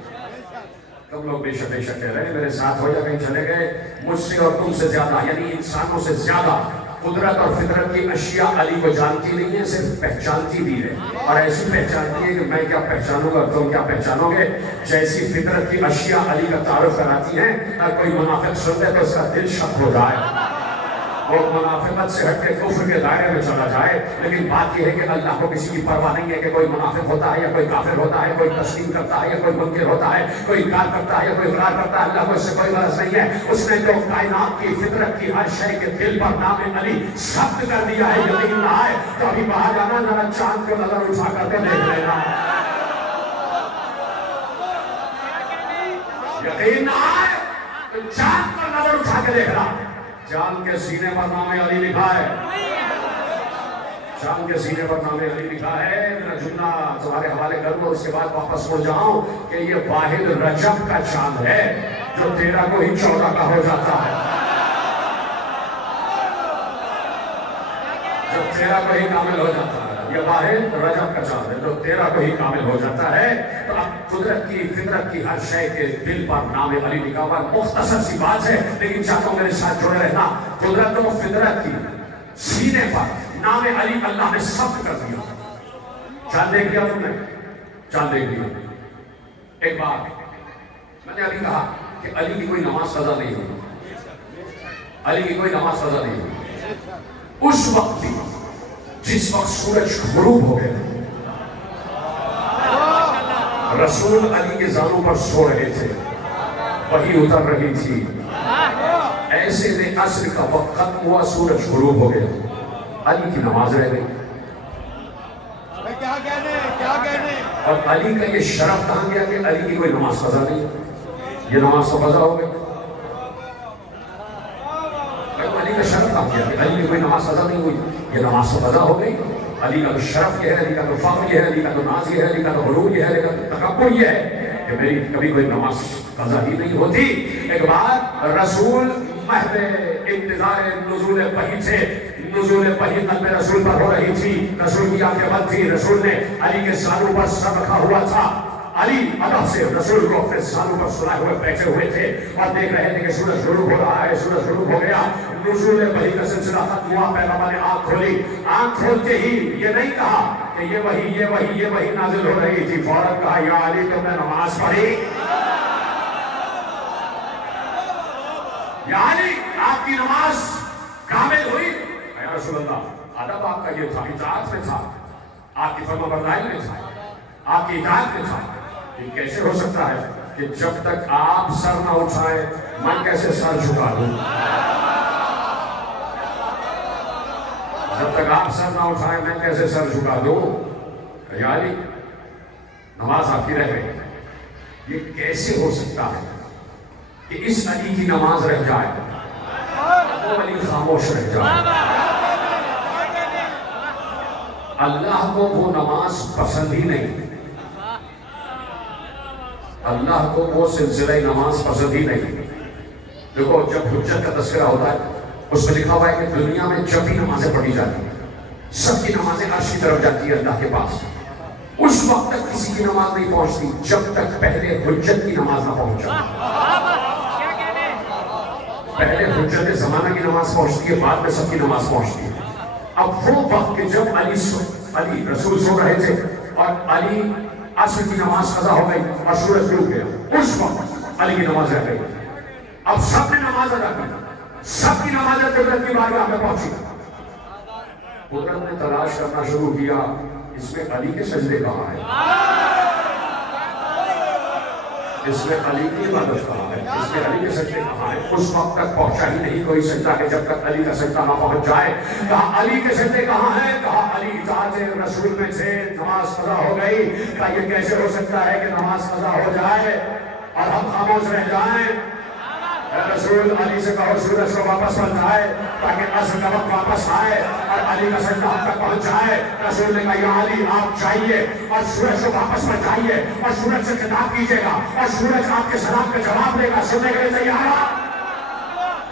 تم لوگ بے شک کہہ رہے ہیں میرے ساتھ ہو یا کہیں چلے گئے. مجھ سے اور تم سے زیادہ یعنی انسانوں سے زیادہ قدرت اور فطرت کی اشیاء علی کو جانتی نہیں ہے، صرف پہچانتی بھی ہے. اور ایسی پہچانتی ہے کہ میں کیا پہچانوں گا تم کیا پہچانو گے. جیسی فطرت کی اشیاء علی کا تعارف کراتی ہیں، اگر کوئی منافق سن لے تو اس کا دل شک ہو جائے، وہ منافقت سے ہٹ کے کفر کے دائرے میں چلا جائے. لیکن بات یہ ہے کہ اللہ کو کسی کی پرواہ نہیں ہے کہ کوئی منافق ہوتا ہے یا کوئی کافر ہوتا ہے، کوئی تسلیم کرتا ہے یا کوئی منکر ہوتا ہے، کوئی انکار کرتا ہے یا کوئی اقرار کرتا ہے. اللہ کو اس سے کوئی غرض نہیں ہے. اس نے جو کائنات کی فطرت کی ہر شے کے دل پر نام علی ثبت کر دیا ہے. یقین نہ آئے تو ابھی باہر جانا، ذرا چاند کو نظر اٹھا کر کے دیکھ لینا. یقین نہ آئے تو چاند کو نظر اٹھا کے دیکھنا. چاند کے سینے پر نام علی لکھا ہے. چاند کے سینے پر نام علی لکھا ہے. میرا جملہ تمہارے حوالے کروں اور اس کے بعد واپس مڑ جاؤں کہ یہ واحد رجب کا چاند ہے جو 13 کو ہی 14 کا ہو جاتا ہے. جو 13 کو ہی کامل ہو جاتا ہے. یہ واحد رجب کا چاند ہے جو 13 کو ہی کامل ہو جاتا ہے. تو اب قدرت کی فطرت کی ہر شے کے دل پر نام علی لکھا ہوا. مختصر سی بات ہے لیکن چاہتا ہوں میرے ساتھ جڑے رہنا. قدرت و فطرت کی سینے پر نام علی اللہ نے ثبت کر دیا. چاند دیکھ لیا تم نے؟ چاند دیکھ لیا. ایک بات میں نے ابھی کہا کہ علی کی کوئی نماز قضا نہیں ہوئی. علی کی کوئی نماز قضا نہیں ہوئی. اس وقت بھی جس وقت سورج غروب ہو گئے رسول علی کے زانوں پر سو رہے تھے، وحی اتر رہی تھی. ایسے میں عصر کا وقت ختم ہوا، سورج غروب ہو گیا، علی کی نماز رہ گئی. اور علی کا یہ شرف کہاں گیا کہ علی کی کوئی نماز قضا نہیں. یہ نماز تو قضا ہو گئی. علی کا شرف کہاں گیا کہ علی کی کوئی نماز قضا نہیں ہوئی. یہ نماز تو قضا ہو گئی. علی کا تو شرف یہ ہے، علی کا تو فخر یہ ہے، علی کا تو ناز یہ ہے، علی کا تو غرور یہ ہے، علی کا تو تکبر یہ ہے کہ میری کبھی کوئی نماز قضا ہی نہیں ہوتی. ایک بار رسول محض انتظار نزول وحی تھے. نزول وحی قلب رسول پر ہو رہی تھی. رسول کی آنکھیں بند تھی. رسول نے علی کے سانوں پر سر رکھا ہوا تھا. علی ادب سے رسول کو اپنے سانوں پر سلائے ہوئے بیٹھے ہوئے تھے اور دیکھ رہے تھے کہ سورج غروب ہو رہا ہے. سورج غروب ہو گیا. نزول وحی کا سلسلہ ختم ہوا. پیغمبر نے آنکھ کھولی. آنکھ کھولتے ہی یہ نہیں کہا کہ یہ وحی نازل ہو رہی تھی. فوراً کہا یا علی تم نے نماز پڑھی؟ یا علی آپ کی نماز کامل ہوئی؟ یا رسول اللہ ادب آپ کا یہ تھا، اطاعت میں تھا. آپ کی فرما برداری میں تھا، آپ کی اطاعت میں تھا. یہ کیسے ہو سکتا ہے کہ جب تک آپ سر نہ اٹھائے میں کیسے سر جھکا دوں؟ جب تک آپ سر نہ اٹھائے میں کیسے سر جھکا دوں؟ یا علی نماز آپ کی رہ گئی. یہ کیسے ہو سکتا ہے کہ اس علی کی نماز رہ جائے، وہ علی خاموش رہ جائے؟ اللہ کو وہ نماز پسند ہی نہیں، اللہ کو وہ سلسلہ نماز پسند ہی نہیں. دیکھو جب حجت کا تذکرہ ہوتا ہے اس میں لکھا ہوا ہے کہ دنیا میں جب بھی نمازیں پڑھی جاتی ہیں سب کی نمازیں عرش کی طرف جاتی ہے اللہ کے پاس. اس وقت تک کسی کی نماز نہیں پہنچتی جب تک پہلے حجت کی نماز نہ پہنچ جائے. پہلے حجت زمانہ کی نماز پہنچتی ہے، بعد میں سب کی نماز پہنچتی ہے. اب وہ وقت کہ جب علی رسول سو رہے تھے اور علی عصر کی نماز قضا ہو گئی اور سورج ڈوب گیا، اس وقت علی کی نماز رہ گئی. اب سب نے نماز ادا کی، سب کی نماز قدرت کی بارگاہ میں پہنچی. قدرت نے تلاش کرنا شروع کیا اس میں علی کے سجدے کہاں ہے، اس میں علی کی عبادت کہاں ہے، اس میں علی کے سجدے کہاں ہے. اس وقت تک پہنچا ہی نہیں کوئی سجدہ کہ جب تک علی کا سجدہ نہ پہنچ جائے. کہا علی کے سجدے کہاں ہے، کہا علی اطاعت رسول میں تھے، نماز قضا ہو گئی. کہا یہ کیسے ہو سکتا ہے کہ نماز قضا ہو جائے اور ہم خاموش رہ جائیں؟ رسول علی سے کہو سورج کو واپس پہنچائے تاکہ عصر کا وقت واپس آئے اور علی کا سجدہ ہم تک پہنچ جائے. رسول نے کہا یا علی آپ جائیے اور سورج کو واپس پہنچائیے اور سورج سے خطاب کیجیے گا اور سورج آپ کے سلام کا جواب دے گا. سننے کے لیے تیار ہے؟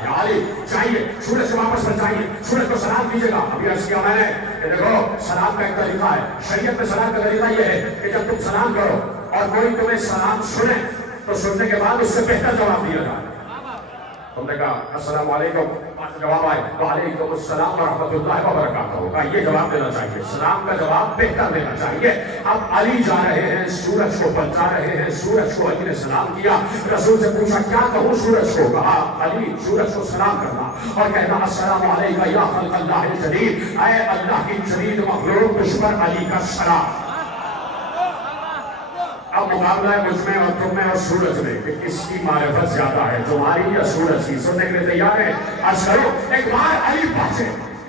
یا علی جائیے سورج کو واپس پہنچائیے، سورج کو سلام کیجیے گا. ابھی عرض کیا میں نے کہ دیکھو سلام کا ایک طریقہ ہے، شریعت میں سلام کا طریقہ یہ ہے کہ جب تم سلام کرو اور کوئی تمہیں سلام سنے تو سننے کے بعد اس سے بہتر جواب دیا جائے. تم نے کہا السلام علیکم، جواب آئے وعلیکم السلام ورحمۃ اللہ وبرکاتہ. کہا یہ جواب دینا چاہیے، سلام کا جواب بہتر دینا چاہیے. اب علی جا رہے ہیں سورج کو بچا رہے ہیں، سورج کو علی نے سلام کیا. رسول سے پوچھا کیا کہوں سورج کو؟ کہا علی سورج کو سلام کرنا اور کہنا السلام علیکم یا خلق اللہ الجلیل، اے اللہ کی جلیل مخلوق تجھ پر علی کا سلام. اب مقابلہ ہے مجھ میں اور تم میں اور سورج میں کہ کس کی معرفت زیادہ ہے، تمہاری یا سورج کی. سننے کے لیے تیار ہے؟ عرض کرو. ایک بار علی پہنچے،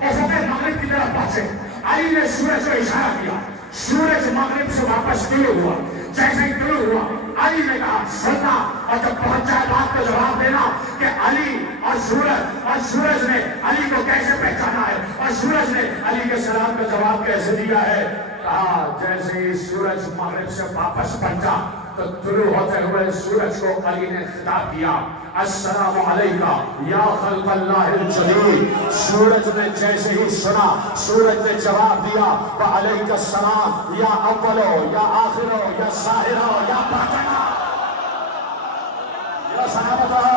افق مغرب کی طرف پہنچے، علی نے سورج کو اشارہ کیا، سورج مغرب سے واپس طلوع ہوا. جیسے ہی طلوع ہوا علی نے کہا سننا اور جب پہنچ جائے بات کا جواب دینا کہ علی اور سورج نے علی کو کیسے پہچانا ہے اور سورج نے علی کے سلام کا جواب کیسے دیا ہے. کہا جیسے ہی سورج مغرب سے واپس پہنچا تو طلوع ہوتے ہوئے سورج کو علی نے خطاب کیا السلام علیکہ یا خلق اللہ الجلیل. سورج نے جیسے ہی سنا سورج نے جواب دیا وعلیکہ السلام یا اولو یا آخرو یا ظاہرو یا باطنو یا سلامتو.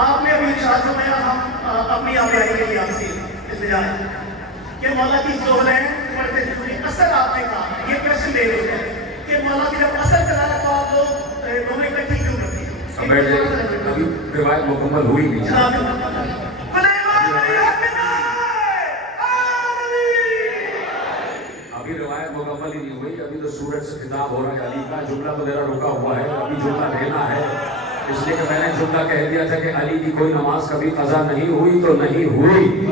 آپ نے ابھی ارشاد فرمایا ہم اپنی آبیائی کے لیے آپ سے التجا ہے کہ مولا کی زہر ہے پڑھتے ہوئے اثر آپ نے کہا یہ کوشچن دے رہے ہیں کہ مولا کی جب اثر کرا رہا تو آپ لوگ دونوں اکٹھی کیوں کرتے ہیں؟ ابھی روایت مکمل ہوئی نہیں. ابھی روایت مکمل ہی نہیں ہوئی. ابھی تو سورج سے خطاب ہو رہا ہے. علی کا جملہ تو میرا رکا ہوا ہے، ابھی جملہ لینا ہے. اس لیے کہ میں نے جملہ کہہ دیا تھا کہ علی کی کوئی نماز کبھی قضا نہیں ہوئی تو نہیں ہوئی،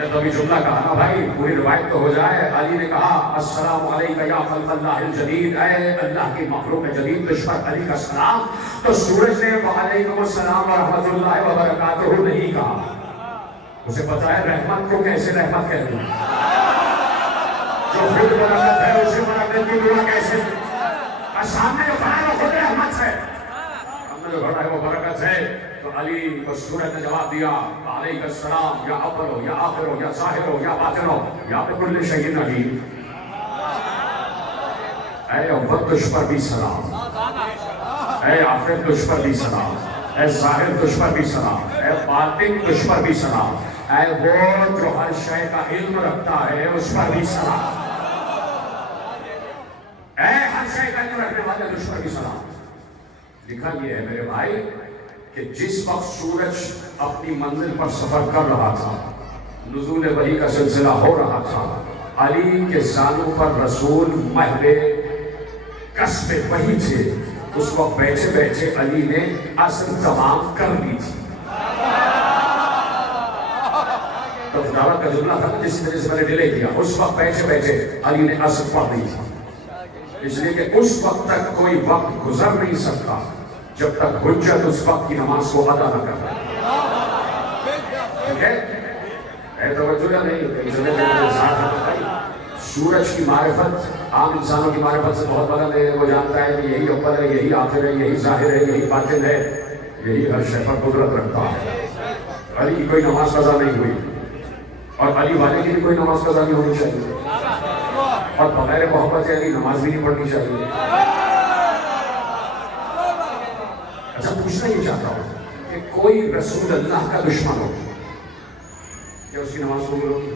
میں نے تو ابھی جملہ کہا نا بھائی، پوری روایت تو ہو جائے. علی نے کہا السلام علیکم یا خلق اللہ الجدید، اے اللہ کی مخلوق جدید تجھ پر علی کا سلام. تو سورج نے وعلیکم السلام ورحمۃ اللہ وبرکاتہ نہیں کہا. اسے پتا ہے رحمت کو کیسے رحمت کہتے ہیں، جو خود برکت ہے اسے برکت کی دعا کیسے. اور سامنے جو کھڑا ہے وہ خود رحمت ہے، سامنے جو کھڑا ہے وہ برکت ہے. تو علی کو سورج نے جواب دیا علیہ السلام یا اول ہو یا آخر ہو یا ظاہر ہو یا باطن ہو یا بکل شیء علیم. اے اول تجھ پر بھی سلام، اے آخر تجھ پر بھی سلام، اے ظاہر تجھ پر بھی سلام، اے باطن تجھ پر بھی سلام، اے وہ جو ہر شے کا علم رکھتا ہے اس پر بھی سلام، اے ہر شے کا علم رکھنے والے تجھ پر بھی سلام. لکھا یہ ہے میرے بھائی کہ جس وقت سورج اپنی منزل پر سفر کر رہا تھا، نزول وحی کا سلسلہ ہو رہا تھا، علی کے زانوں پر رسول محو کسب وحی تھے. اس وقت بیٹھے بیٹھے علی نے اصل تمام کر لی تھی. تو دعوت کا جملہ تھا جس طرح سے میں نے ڈیلے کیا. اس وقت بیٹھے بیٹھے علی نے اصل پڑھ لی تھی، اس لیے کہ اس وقت تک کوئی وقت گزر نہیں سکتا جب تک حجت اس وقت کی نماز کو ادا نہ کر رہا. ٹھیک ہے، اے توجہ یا نہیں. سورج کی معرفت عام انسانوں کی معرفت سے بہت بدل ہے. وہ جانتا ہے کہ یہی اول ہے، یہی آخر ہے، یہی ظاہر ہے، یہی باطن ہے، یہی ہر شے پر قدرت رکھتا ہے. علی کی کوئی نماز قضا نہیں ہوئی اور علی والے کی بھی کوئی نماز قضا نہیں ہونی چاہیے، اور بغیر محبت علی نماز بھی نہیں پڑھنی چاہیے. اچھا پوچھنا یہ چاہتا ہوں کہ کوئی رسول اللہ کا دشمن ہو کیا اس کی نماز قبول ہوگی؟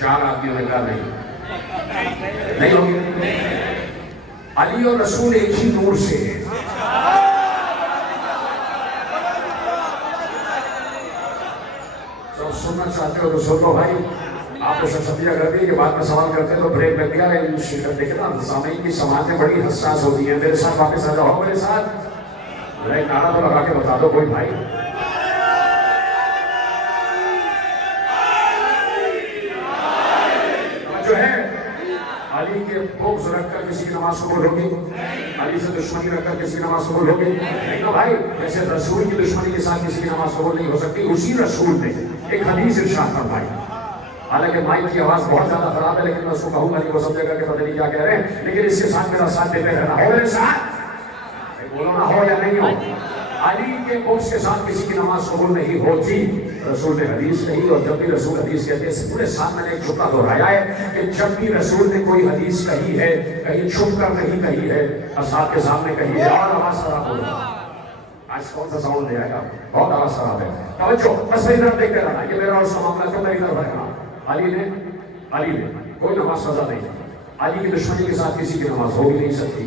4 آدمیوں نے کہا نہیں ہوگی. علی اور رسول ایک ہی نور سے ہیں. جب سننا چاہتے ہو تو سن لو بھائی. آپ کو شخصیت کر دی کہ بعد میں سوال کرتے ہیں تو بریک لگ گیا ہے. شکر دیکھنا سامعین کی سماعتیں بڑی حساس ہوتی ہیں. میرے ساتھ واپس آ جاؤ، میرے ساتھ ایک نعرہ تو لگا کے بتا دو کوئی بھائی. جو ہے علی کے بغض رکھ کر کسی کی نماز قبول ہوگی؟ علی سے دشمنی رکھ کر کسی کی نماز قبول ہوگی؟ نہیں تو بھائی جیسے رسول کی دشمنی کے ساتھ کسی کی نماز قبول نہیں ہو سکتی. اسی رسول نے ایک حدیث ارشاد فرمائی. حالانکہ مائک کی آواز بہت زیادہ خراب ہے لیکن میں اس کو کہوں گا نہیں، وہ سمجھے گا کہ پتہ نہیں کیا کہہ رہے ہیں. لیکن اس کے ساتھ میرا ساتھ دیتے رہنا. ہو میرے ساتھ، بولو نہ ہو یا نہیں ہو. علی کے بغض کے ساتھ کسی کی نماز قبول نہیں ہوتی. رسول نے حدیث کہی، اور جب بھی رسول حدیث کہتے ہیں پورے ساتھ میں نے ایک جملہ دہرایا ہے کہ جب بھی رسول نے کوئی حدیث کہی ہے کہیں چھپ کر نہیں کہی ہے، اصحاب کے سامنے کہی ہے. اور آواز خراب ہو رہا ہے. آج کون سا ساؤنڈ دے گا؟ بہت آواز خراب ہے. توجہ بس میری طرف دیکھتے رہنا. یہ میرا اور اس کا معاملہ تو میری طرف رہنا. علی نے کوئی نماز قضا نہیں. علی کی دشمنی کے ساتھ کسی کی نماز ہو بھی نہیں سکتی،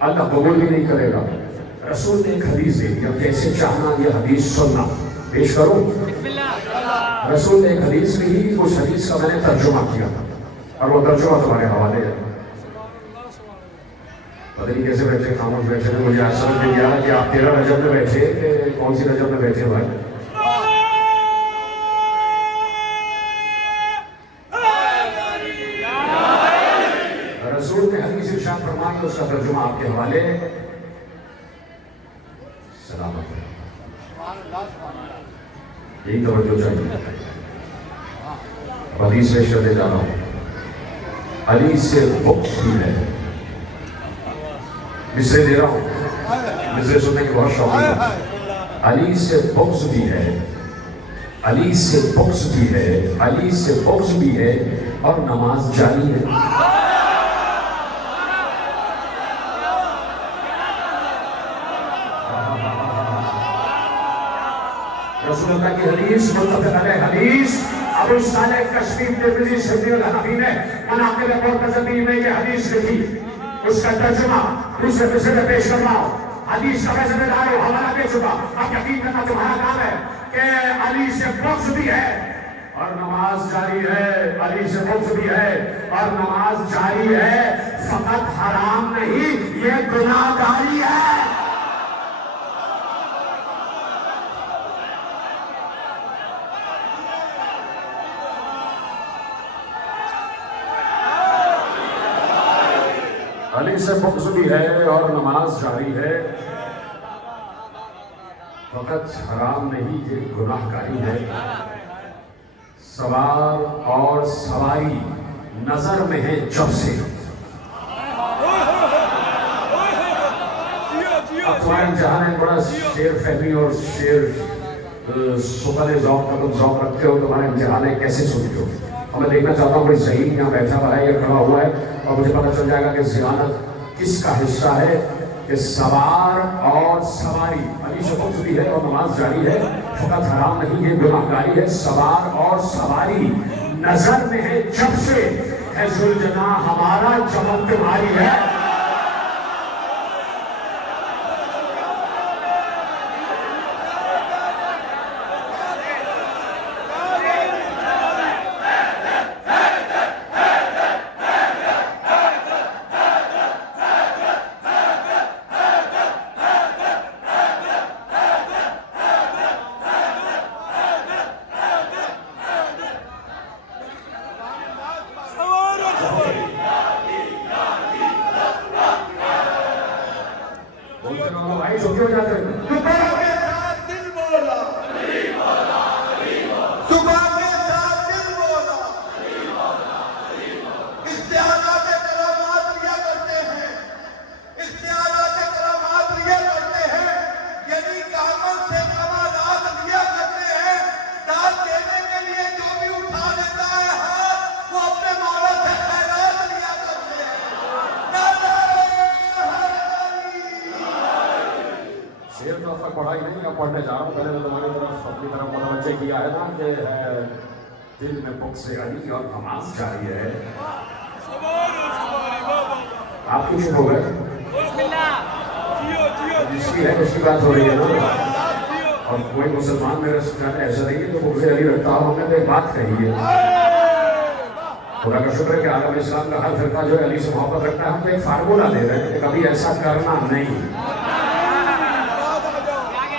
اللہ قبول بھی نہیں کرے گا. رسول نے ایک حدیث دے دی. اب جیسے چاہنا یہ حدیث سننا پیش کروں. رسول نے ایک حدیث کہی، اس حدیث کا میں نے ترجمہ کیا اور وہ ترجمہ تمہارے حوالے ہے. پتہ نہیں کیسے بیٹھے خاموش بیٹھے تھے. مجھے آج سمجھ نہیں آیا کہ آپ 13 رجب میں بیٹھے کہ کون سی رجب میں بیٹھے بھائی. رسول نے حدیث ارشاد فرمائی، اس کا ترجمہ آپ کے حوالے ہے. سلامت ہے، یہی توجہ چاہیے. حدیث پیش کرنے جا رہا ہوں. علی سے بغض بھی ہے. مصرے دے رہا ہوں، مصرے سننے کی بہت شوق ہے. علی سے بغض بھی ہے، علی سے بغض بھی ہے، علی سے بغض بھی ہے اور نماز جاری ہے. رسول اللہ کی حدیث متفق علیہ حدیث. ابو صالح کشفی ترمذی شفیع الحنفی نے مناقب مرتضوی میں یہ حدیث لکھی. اس کا ترجمہ دوسرے مصرے میں پیش کرنا ہو. حدیث کا میں ذمہ دار ہوں، حوالہ دے چکا. اب یقین کرنا تمہارا کام ہے کہ علی سے بغض بھی ہے اور نماز جاری ہے. علی سے بغض بھی ہے اور نماز جاری ہے. فقط حرام نہیں، یہ گناہ گاری ہے. فقط بھی ہے اور نماز جاری ہے، فقط حرام نہیں یہ گناہ کاری ہے، سوار اور سواری نظر میں ہے جب سے۔ اب تمہارے امتحان ہے، بڑا شعر فہمی اور شعر سخن ذوق کا تم ذوق رکھتے ہو، تمہارے امتحان ہے کیسے سنتے ہو۔ اور میں دیکھنا چاہتا ہوں کوئی ذہین یہاں بیٹھا ہوا ہے یا کھڑا ہوا ہے اور مجھے پتہ چل جائے گا کہ ذہانت کس کا حصہ ہے کہ سوار اور سواری علی سے خبز بھی ہے اور نماز جاری ہے، فقط حرام نہیں یہ گناہ کاری ہے، سوار اور سواری نظر میں ہے جب سے، اے ذوالجناح ہمارا چمن تمہاری ہے۔ بھائی چھوٹے ہو جاتے ہیں۔ صبح کے ساتھ دل بولا، صبح کے ساتھ دل بولا، اشتہارات کرامات لیا کرتے ہیں، اشتہارات کرامات لیا کرتے ہیں، یعنی کامل سے کمالات لیا کرتے ہیں، داد دینے کے لیے جو بھی اٹھا لیتا ہے ہاتھ وہ اپنے مولا سے خیرات لیا کرتے ہیں۔ شعر تو اب تک پڑھا ہی نہیں، اب پڑھنے جا رہا ہوں۔ پہلے میں تمہاری طرف اپنی طرف متوجہ کیا ہے نا کہ دل میں بغض علی اور نماز جاری ہے۔ آپ کیوں چپ ہو گئے؟ جس کی ہے اس کی بات ہو رہی ہے نا، اور کوئی مسلمان میرے ساتھ ایسا نہیں ہے جو بغض علی رکھتا ہو۔ ہم نے تو ایک بات کہی ہے، خدا کا شکر ہے کہ عالم اسلام کا ہر فرقہ جو ہے علی سے محبت رکھتا ہے۔ ہم تو ایک فارمولہ دے رہے ہیں کہ کبھی ایسا کرنا نہیں۔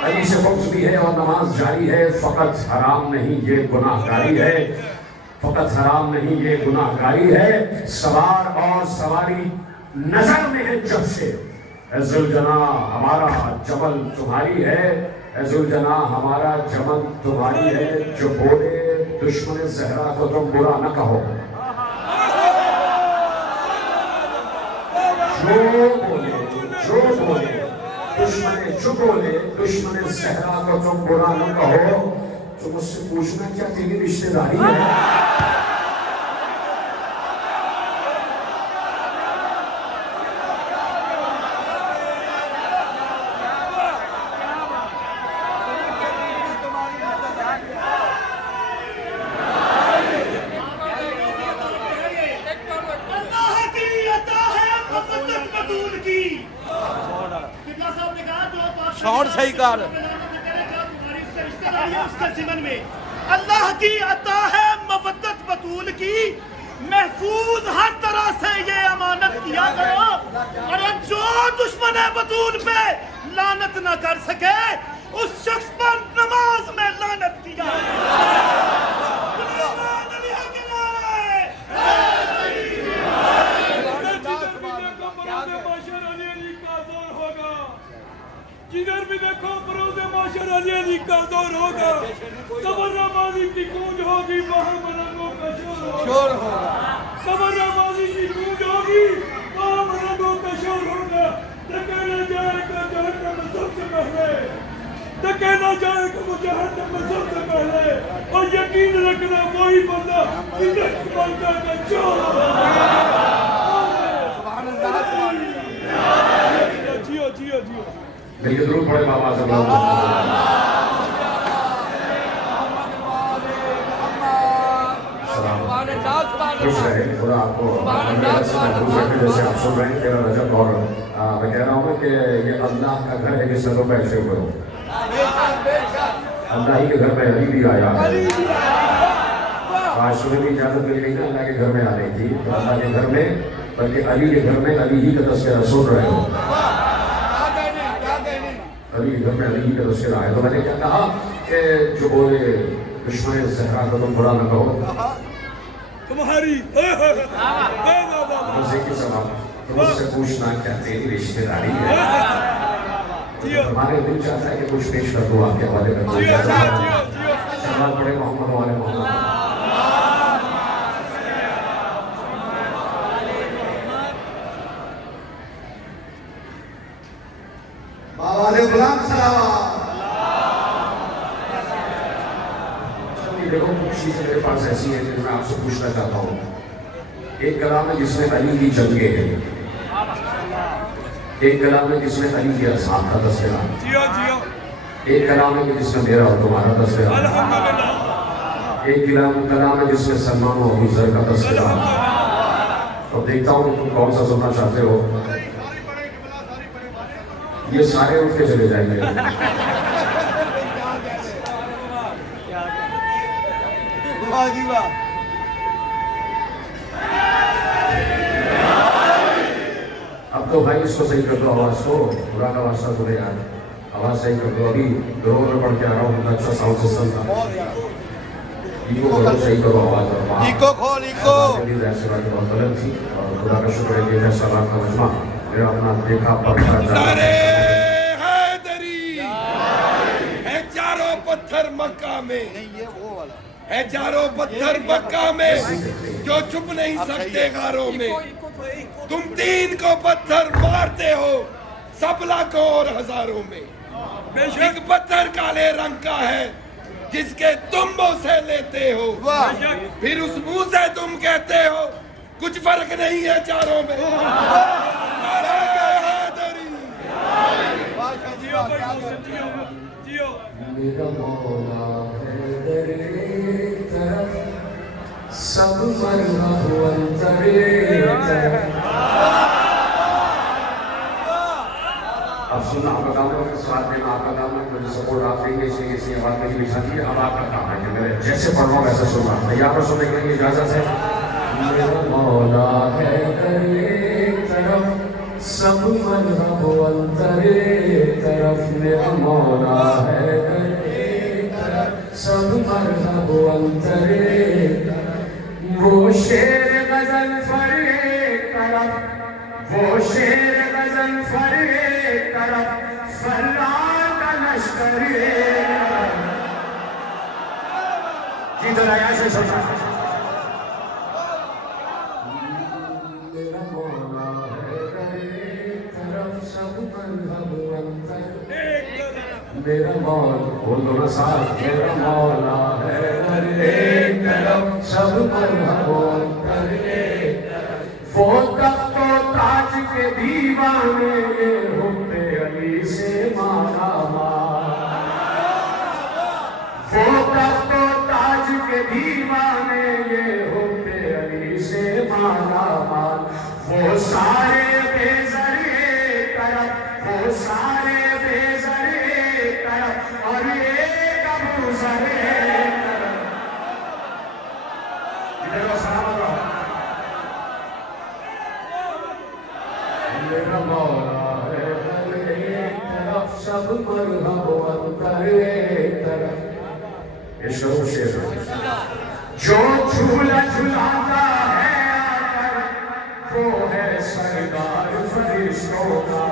علی سے بغض بھی ہے اور نماز جاری ہے، فقط حرام نہیں یہ گناہ کاری ہے، فقط حرام نہیں یہ گناہ کاری ہے، سوار اور سواری نظر میں ہے جب سے، اے ذوالجناح ہمارا جمل تمہاری ہے، اے ذوالجناح ہمارا جمل تمہاری ہے، جو بولے دشمن زہرا کو تم برا نہ کہو، جو بولے دشمن زہرا کو تم برا نہ کہو۔ تو مجھ سے پوچھنا کیا تیری رشتہ داری ہے؟ اللہ کی عطا ہے مقدس بطول کی۔ قبلہ صاحب نے کہا جو بات شعور صحیح کر۔ تمہاری اس سے رشتہ داری ہے اس کے ضمن میں اللہ کی عطا ہے مودت بطول کی، محفوظ ہر طرح سے یہ امانت کیا کرو، اور جو دشمن بطول پہ لعنت نہ کر سکے اس شخص پر نماز میں لعنت کیا۔ جدھر بھی دیکھو بروز معاشر علی علی کا دور ہوگا، تبرہ بازی کی گونج ہوگی، وہاں مرنگوں کا شور ہوگا، تبرہ بازی کی گونج ہوگی، وہاں مرنگوں کا شور ہوگا، دکھانا جائے گا جہنم میں سب سے پہلے، دکھانا جائے گا وہ جہنم میں سب سے پہلے، اور یقین رکھنا وہی بندہ جدھر بندہ کا چور ہوگا۔ جیو جیو جیو مل کے درود پڑھے بابا صلی اللہ علیہ وسلم۔ خوش رہے، خدا آپ کو محفوظ رکھے جیسے آپ سن رہے ہیں تیرا رجب۔ اور میں کہہ رہا ہوں کہ یہ اللہ کا گھر ہے جس میں لوگ بیٹھے ہوئے ہو، اللہ ہی کے گھر میں علی بھی آیا ہے۔ آج صبح بھی اجازت مل گئی نا اللہ کے گھر میں آنے کی، تو اللہ کے گھر میں بلکہ علی کے گھر میں علی ہی کا تذکرہ سن رہے ہو، علی گھر میں علی کا تذکرہ ہے۔ تو میں نے کیا کہا کہ جو بولے دشمن زہرا کو تم برا نہ کہو، تمہاری مزے کی سوال تو اس سے پوچھنا کیا تیری رشتہ داری ہے؟ ہمارے دل چاہتا ہے کہ کچھ پیش کر دو آپ کے حوالے میں سلام پڑھے محمد والے محمد. والے غلام سلام. دیکھو کچھ چیزیں میرے پاس ایسی ہیں جو میں آپ سے پوچھنا چاہتا ہوں. ایک کلام ہے جس میں علی کی جنگیں ہیں، ایک کلام ہے جس میں علی کے اصحاب کا تذکرہ، ایک کلام ہے جس میں میرا اور تمہارا تذکرہ، ایک کلام ہے جس میں سلمان و ابو ذر کا تذکرہ. اور دیکھتا ہوں تم کون سا سننا چاہتے ہو. یہ سارے اٹھ کے چلے جائیں گے. اب تو بھائی اس کو صحیح کر دو آواز کو، خدا کا واسطہ تو نہیں یار آواز صحیح کر دو. ابھی گروہ میں پڑھ کے آ رہا ہوں، اچھا ساؤنڈ سسٹم تھا. ایکو کرو، صحیح کرو آواز. ایکو کھول ایکو. ایسی بات بہت غلط تھی اور خدا کا شکر ہے کہ ایسا بات کا مجمع میرا اپنا دیکھا پڑھا جاتا ہے. چاروں پتھر مکہ میں ہے، چاروں پتھر مکہ میں جو چھپ نہیں سکتے غاروں میں. تم تین کو پتھر مارتے ہو سب لاکھوں اور ہزاروں میں. ایک پتھر کالے رنگ کا ہے جس کے تم بوسے لیتے ہو، پھر اس منہ سے تم کہتے ہو کچھ فرق نہیں ہے چاروں میں. میرا مولا حیدر ایک طرف سب مرحب انتر ایک طرف. اب سننا آپ کا کام ہے، اس بات میں آپ کا کام ہے، مجھے سپورٹ آپ دیں گے، اس لیے اسی آواز میں ہی بچھا دیے. اب آپ کا کام ہے کہ میں جیسے پڑھ رہا ہوں ویسے سن رہا ہوں. تیار ہو سننے کے لیے اجازت ہے. میرا مولا حیدر ایک طرف سب مرحب انتر ایک طرف. میرا مولا حیدر سب مرحب انتر ایک طرف. وہ شیر غزل فر ایک طرف، وہ شیر غزل فر ایک طرف، فرار کا لشکر ایک طرف. جی ذرا یہاں سے سننا. میرا مولا حیدر ایک طرف سب مرحب انتر ایک طرف. میرا مولا بولو نا ساتھ. میرا مولا حیدر ایک طرف سب مرحب انتر ایک طرف. وہ تخت و تاج کے دیوانے یہ حب علی سے مالا مال. وہ تخت و تاج کے دیوانے یہ حب علی سے مالا مال. وہ سارے بے زر ایک طرف، وہ سارے بے زر ایک طرف، اور ایک ابو ذر ایک طرف. ادھر کو سلام کرو. میرا مولا حیدر ایک طرف سب مرحب انتر ایک طرف. شروع شیر جو جھولا جھلاتا ہے آ کر وہ ہے سردار فرشتوں کا.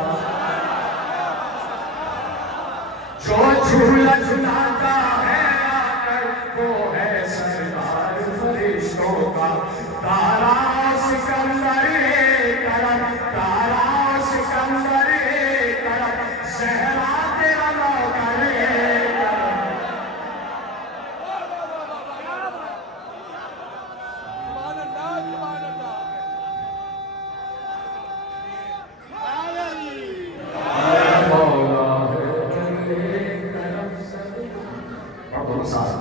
جو جھولا جھلاتا ہے آ کر وہ ہے سردار فرشتوں کا. تارا سکندر ایک طرف، تارا سکندر ایک طرف، زہرا تیرا نوکر ایک طرف.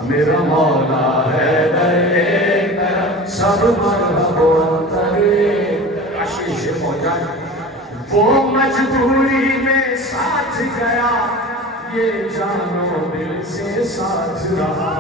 میرا مولا حیدر ایک طرف سب مرحب انتر ایک طرف. عشقی شیر پہنچ جائے. وہ مجبوری میں ساتھ گیا یہ جانو دل سے ساتھ رہا.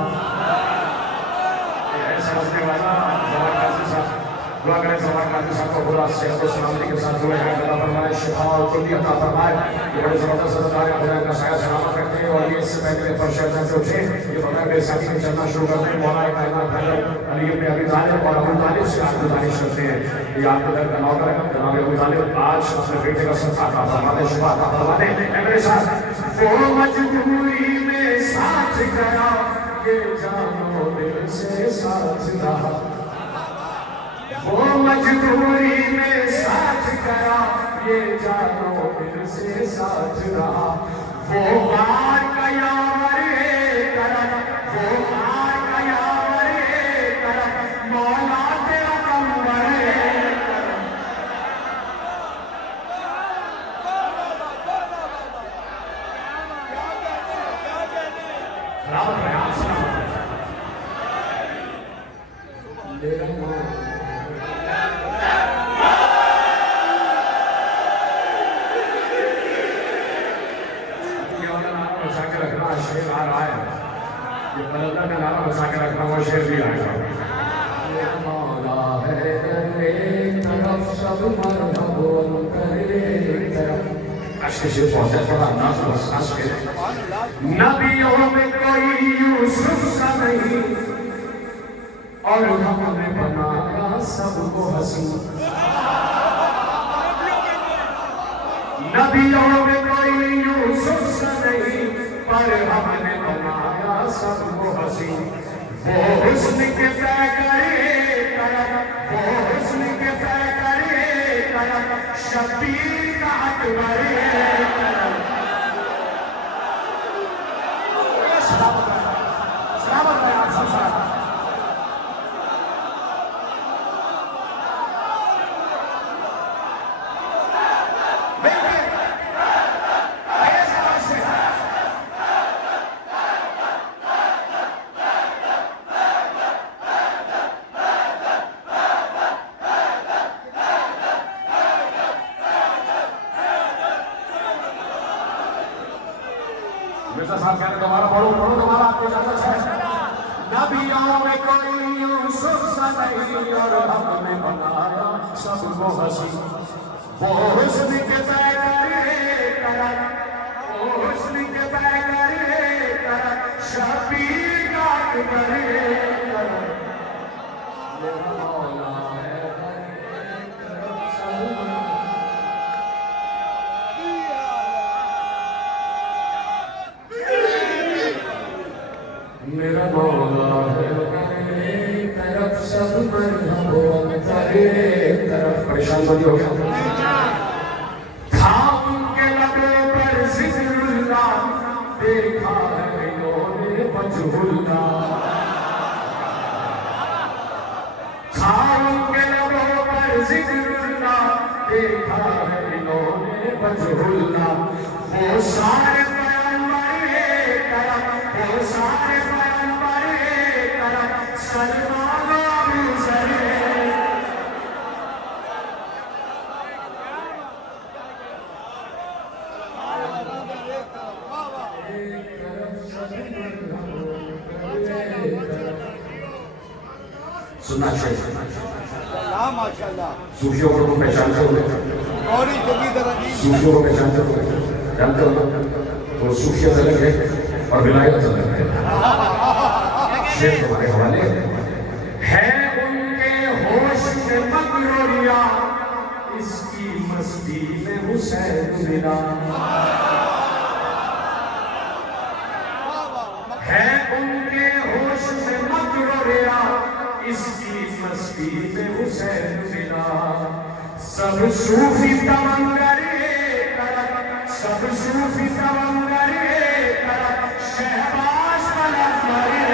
سمجھنے والا زبردست. دعا کریں سوال کرتے سب کو خدا صحت و سلامتی کے ساتھ ہوئے ہیں اللہ فرمائے شفا اور کلی عطا فرمائے یہ بڑے زبردست ستارے خدا کا سایہ سلامت رکھتے ہیں اور یہ اس سے پہلے فرش سے اٹھے یہ بغیر بے ساتھی میں چلنا شروع کرتے ہیں مولا کائنات حضرت علی ابن ابی طالب اور ابو طالب سے آپ گزارش کرتے ہیں یہ آپ کو در کا نوکر ہے جناب ابو طالب آج اپنے بیٹے کا صدقہ عطا فرما دیں شفا عطا فرما دیں میرے ساتھ وہ مجبوری میں ساتھ گیا یہ جانو دل سے ساتھ رہا وہ مجبوری میں ساتھ گیا یہ جانو دل سے ساتھ رہا وہ بار کا یاور کرم وہ بار کا یاور کرم مولا تیرا کمبر کرم رابط ہے آپ سلام شیر آ رہا ہے یہ بلندہ کا نعرہ بسا کے رکھنا وہ شیر بھی آئے گا مولا ہے ایک طرف سب مرحبون کرے ایک طرف عشق شیر پہنچے تھوڑا انداز بس عشق کے نبیوں میں کوئی یوسف سا نہیں اور ہم نے بنایا سب کو حسین نبیوں میں کوئی یوسف سا نہیں پر ہم نے بنایا سب کو حسین وہ حسن کے پہ کرے کرم وہ حسن کے پہ کرے کرم شبیر کا اکبر کرم سلامت ہے آپ سب ساتھ مرزا صاحب کہنے دوبارہ پڑھو دوبارہ آپ کو اجازت ہے نبیوں میں کوئی یوسف سا نہیں اور ہم نے بنایا سب کو حسین وہ حسن کے پہ کرے کرم وہ حسن کے پہ کرے کرم شبیر کا اکبر کرم میرا مولا ہے میرا مولا ہے ایک طرف سب مرحبون کرے ایک طرف پریشان بندی ہو گیا تھا ان کے لبوں پر ذکر اللہ دیکھا ہے انہوں نے وجہ اللہ تھا ان کے لبوں پر ذکر اللہ دیکھا ہے انہوں نے وجہ اللہ وہ سارے پیغمبر کرم وہ سارے پیغمبر کرم سلمان ابو ذر سننا چاہیے صوفیوں کو پہچانتے ہوئے صوفیوں کو پہچانتے ہوئے جانتے ہو وہ صوفیت الگ ہے اور ولایت الگ ہے شیخ تمہارے حوالے ہے ان کے ہوش میں مغروریا اس کی مستی میں حسین ملا ہے ان کے ہوش میں مغروریا اس کی مستی میں حسین ملا سب صوفی تمنگرے کرم سب صوفی تمنگرے کرم شہباز ملکمرے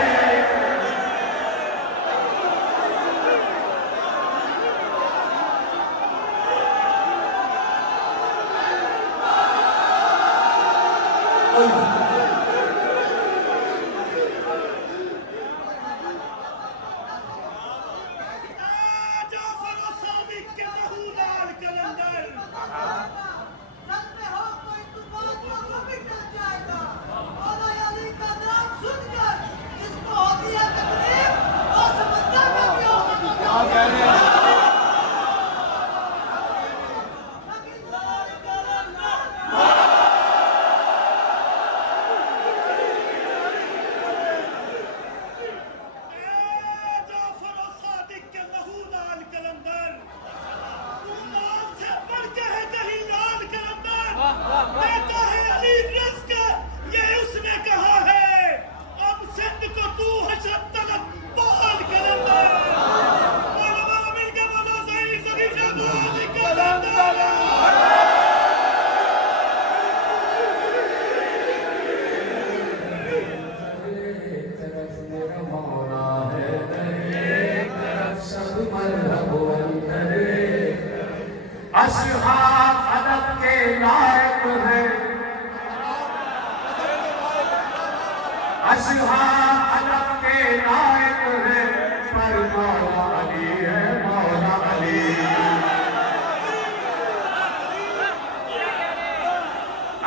اصحاب ادب کے لائق ہے پر مولا علی ہے مولا علی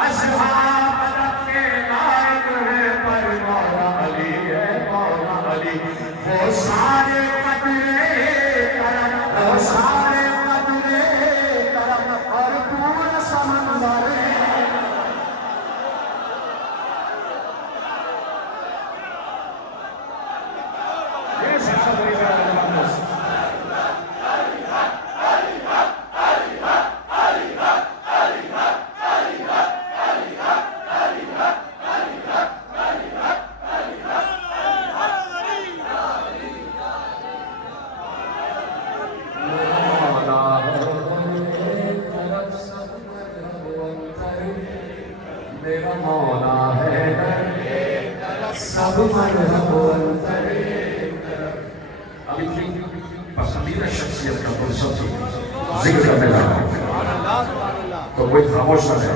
اصحاب ادب کے لائق ہے پر مولا علی ہے مولا علی وہ سارے قدرے کرم وہ سارے قدرے کرم اور پورا سمندر میرا مولا ہے سب مرحب انتر اب اتنی پسندیدہ شخصیت کا فرصت ذکر کرنے لگا تو کوئی خاموش نہ رہے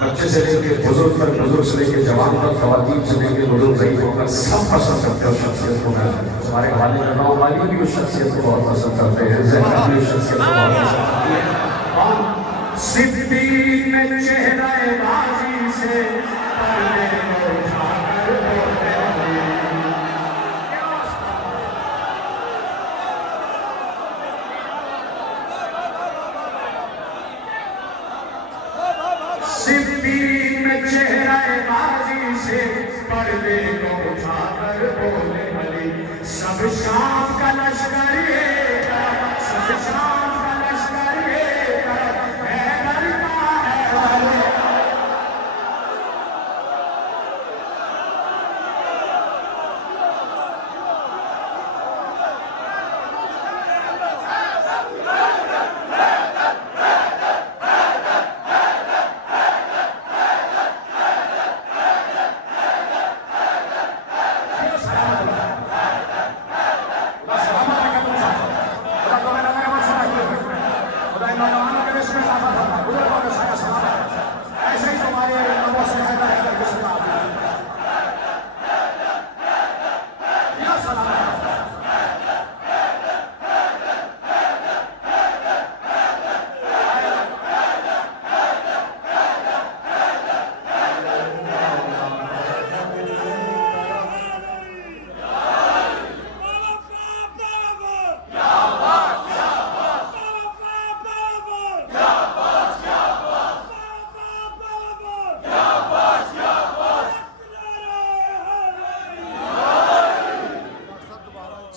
بچے سے لے کے بزرگ تک بزرگ سے لے کے جوان تک خواتین سے لے کے بزرگ ضعیفوں تک سب پسند کرتے ہیں اس شخصیت کو میں ہمارے حوالے کر رہا ہوں والی بھی اس شخصیت کو بہت پسند کرتے ہیں زہرا بھی اس شخصیت کو بہت پسند کرتے ہیں صدیق میں چہرہ بازی سے پردے کو اٹھا کر بولتے ہیں صدیق میں چہرہ بازی سے پردے کو اٹھا کر بولے علی سب شام کا لشکر یہ سب شام کا لشکر یہ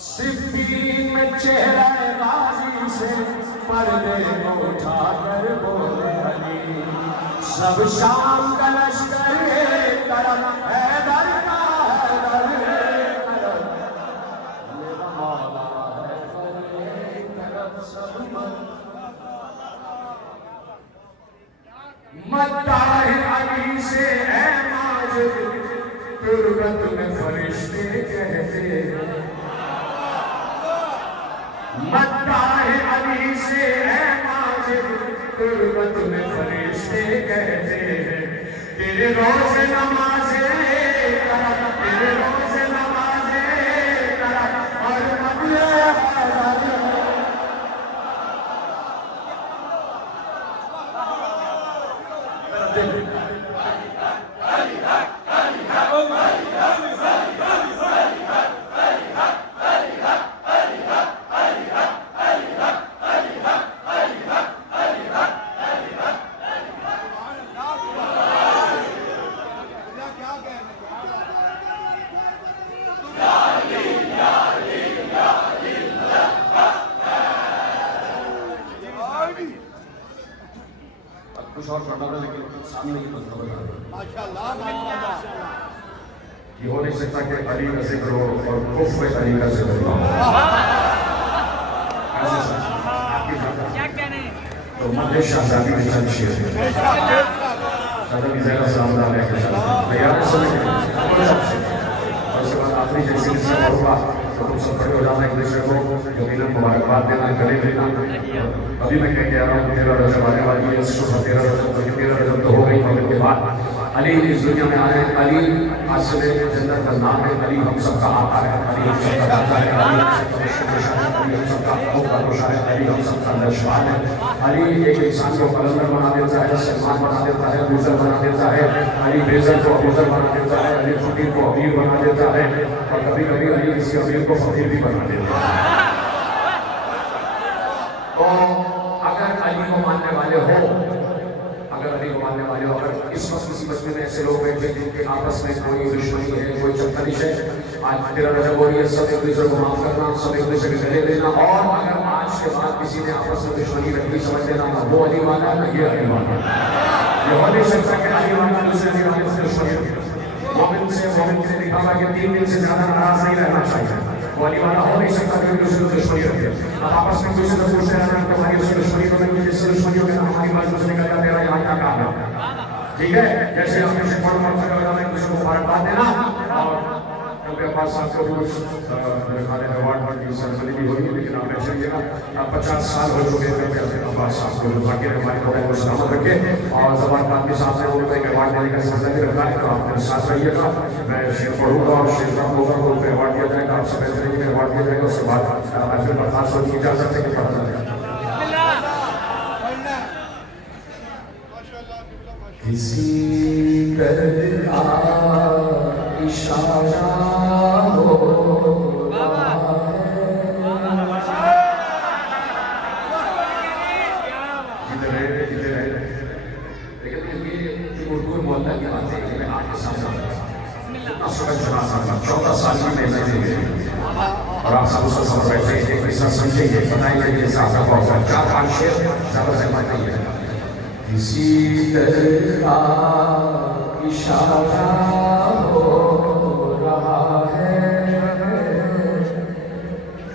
صدیق میں چہرہ غازی سے پردے کو اٹھا کر بولے علی سب شام کا لشکر کرم حیدر کا حیدر کرم میرا مولا ہے کرم سب مداح علی سے اے ماجد تربت میں فرشتے کہتے ہیں مداح علی سے اے ماجد تربت میں فرشتے کہتے ہیں تیرے روز نمازیں کرم تیرے روز نمازیں کرم اور مبلغ کچھ اور پڑھنا ہے لیکن سامنے کی بات بتا رہا یہ ہو نہیں سکتا کہ علی کا ذکر ہو اور کفر علی کا ذکر ہو تو مدد شہزادی میں چند شیر شہزادی زیادہ سامدہ ہے کہ تیار سمجھ اور اس کے بعد آخری جیسی سے ہوگا تو تم سب کھڑے ہو جانا ایک دوسرے کو یقیناً مبارکباد دینا گلے لینا ابھی میں کہہ کے آ رہا ہوں 13 رجب آنے والی ہے 13 رجب تو ہو گئی مگر کے بعد علی اس دنیا میں آئے، علی حاصل جنت کا نام ہے، علی ہم سب کا آقا ہے، علی ہم سب کا داتا ہے، علی ہم سب کا مشکل ہے، علی ہم سب کا خوف کا گوشہ ہے، علی ہم سب کا نشوان ہے۔ علی ایک انسان کو قلندر بنا دیتا ہے، سلمان بنا دیتا ہے، بوزر بنا دیتا ہے، علی بیزر کو ابوزر بنا دیتا ہے، علی فقیر کو امیر بنا دیتا ہے، اور کبھی کبھی علی کسی امیر کو فقیر بھی بنا دیتا ہے۔ تو اگر علی کو ماننے والے ہو، اگر اس وقت کسی مسجد میں ایسے لوگ بیٹھے جن کے آپس میں کوئی دشمنی ہے، کوئی چپکلش ہے، آج 13 رجب ہو رہی ہے، سب ایک دوسرے کو معاف کرنا، سب ایک دوسرے کے گلے لینا، اور اگر آج کے بعد کسی نے آپس میں دشمنی رکھی، سمجھ لینا نہ وہ علی والا نہ یہ علی والا۔ یہ ہو نہیں سکتا کہ علی والا دوسرے علی والے سے دشمنی رکھی۔ مومن سے لکھا ہوا کہ 3 دن سے زیادہ ناراض نہیں رہنا چاہیے۔ وہ علی والا ہو نہیں سکتا کہ دوسرے سے دشمنی رکھے۔ اب آپس میں دوسرے سے پوچھتے رہنا کہ ہماری اس سے دشمنی تو نہیں، جس سے دشمنی ہو گیا ہماری بات دوسرے کا کیا تیرا یہاں کیا کام ہے؟ ٹھیک ہے، جیسے ہم نے پڑھ میں کسی کو مبارکباد دینا، اور کیونکہ عباس صاحب کو بھی کچھ میرے خیال ہے ایوارڈ کی سرمنی بھی ہوئی، لیکن آپ ایسے ہی نا 50 سال ہو چکے ہیں کہ عباس صاحب کو جو باقی ہمارے خدا کو سلامت رکھے، اور زبان پاک کے ساتھ ان کو ایک ایوارڈ دینے کا سلسلہ بھی رکھا ہے، تو آپ میرے ساتھ رہیے گا، میں شعر پڑھوں گا اور شعر کا ہوگا تو ان کو ایوارڈ دیا جائے گا، آپ سب ایسے رہیے ایوارڈ دیا جائے گا، اس کے بعد محفل برخاست ہونے کی اجازت ہے کہ پڑھا جائے گا۔ کسی درد کا اشارہ ہو رہا ہے، ادھر ہے، لیکن یہ اردو محلہ کی بات ہے، میں آپ کے سامنے کتنا سبق سنا سکتا، 14 سال کی محنت دے گئی، اور آپ سب اس کو سمجھ بیٹھے ہیں، ایک قصہ سمجھیں گے، بتائیں گے کہ اس آسا کو 4-5 شعر زیادہ سے بات نہیں ہے۔ کسی طرح کا اشارہ ہو رہا ہے،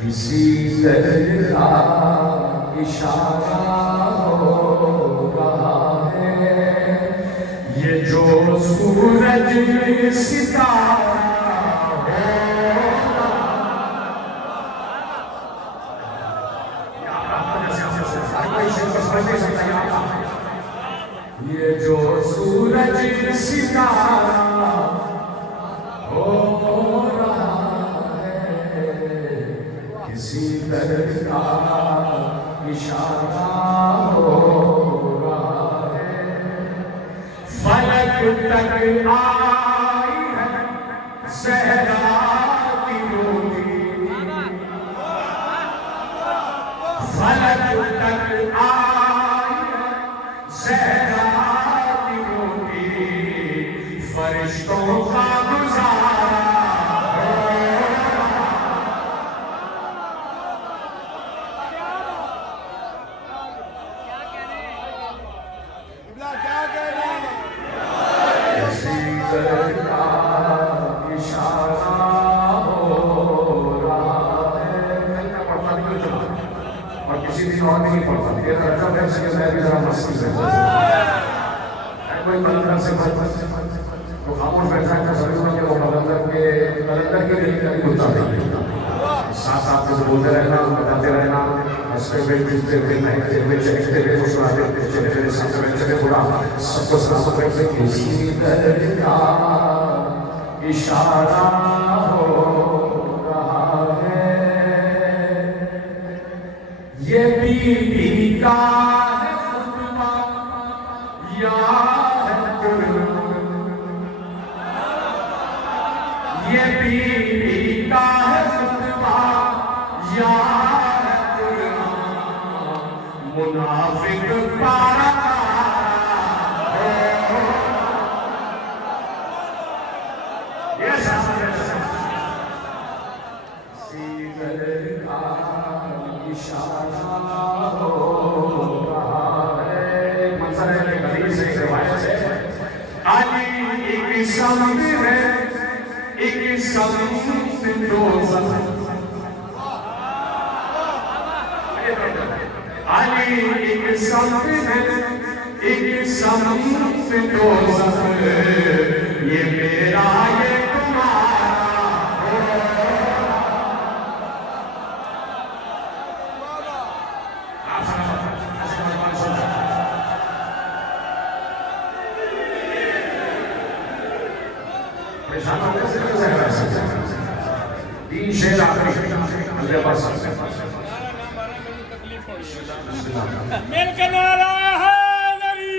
کسی طرح کا اشارہ ہو رہا ہے، یہ جو سورج ستارہ یہ جو سورج ستارہ ہو رہا ہے، کسی طرح کا اشارہ ہو رہا ہے، فلک تک آئی ہے زہرا کی روٹی، فلک تک آئی ہے زہرا فرشتوں کا گزارا کسی طرح کا اشارہ ہو رہا ہے، میں پڑھتا نہیں چلا اور کسی دن اور نہیں پڑھتا، یہ رجب ہے اس میں بھی ذرا مستی سے کوئی قلندر سے تو خاموش بیٹھا ہے، سبھی کو کہ وہ قلندر کے لیے کبھی گلتا نہیں، ساتھ ساتھ سے بولتے رہنا، بتاتے رہنا، ہنستے ہوئے ملتے ہوئے مہکتے ہوئے چہکتے ہوئے مسکراتے ہوئے چلے میرے ساتھ میں چلے برا سب کو سلامت رکھتے، کسی طرح کا اشارہ ہو رہا ہے، یہ بی بی کا ہے خطبہ یا یہ بی بی کا ہے خطبہ یا قرآن، منافق پارا یہ ساتھ سیدر کا اشارہ ہو رہا ہے، منظر ہے حدیث ایک روایت ہے، علی ایک سمت ہے، ایک سمت دوزخ، علی ایک سمت ہے، ایک سمت دوزخ، یہ میرا یہ تمہارا پریشان ہو گئے سے تین شیر آخری اللہ پاس مل کے نعرہ حیدری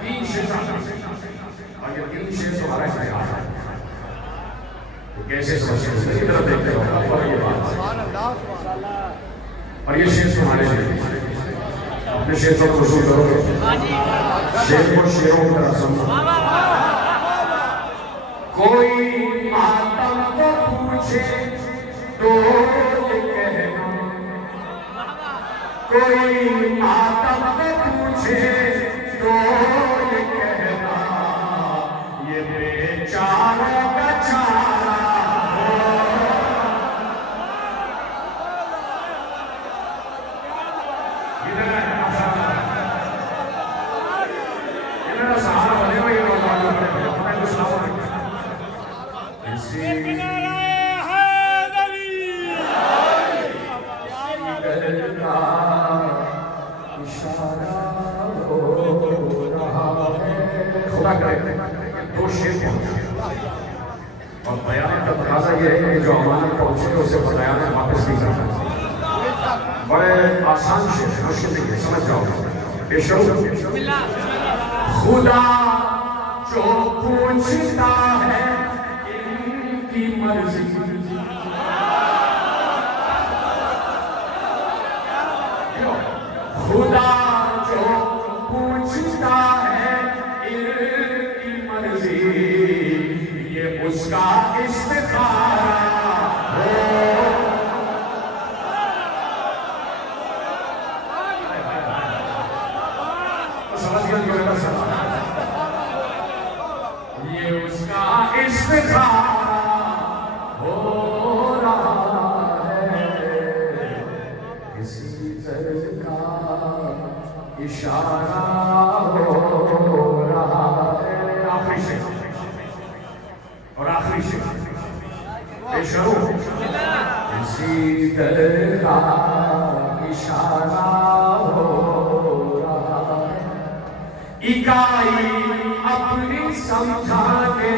تین شیر اور یہ تین شیر تمہارا خیال ہے تو کیسے سمجھتے ہیں اسی طرف دیکھتے ہو اور یہ بات اور یہ شیر تمہارے لیے اپنے شیر کو وصول کرو گے شیر کو شیروں کی طرح سمجھو کوئی ماتم کو پوچھے تو یہ کہنا کوئی ماتم کو پوچھے تو یہ کہنا یہ بیچاروں کا چارہ دو شیر اور بیان کا تقاضا یہ ہے کہ جو امانت پہنچے اسے بیان واپس نہیں کرنا بڑے آسان شیر ہے مشکل نہیں ہے سمجھ جاؤ پیش کرو خدا جو پوچھتا ہے ان کی مرضی خدا جو پوچھتا ہے ان کی مرضی یہ اس کا استخارہ ہو سمجھ گیا جو میرا سوال یہ اس کا استخارہ ہو رہا ہے کسی طرح کا اشارہ ہو رہا ہے آخری شیر اور آخری شیر پیش کرو کسی طرح کا اشارہ ہو رہا ہے اکائی اپنی سمجھانے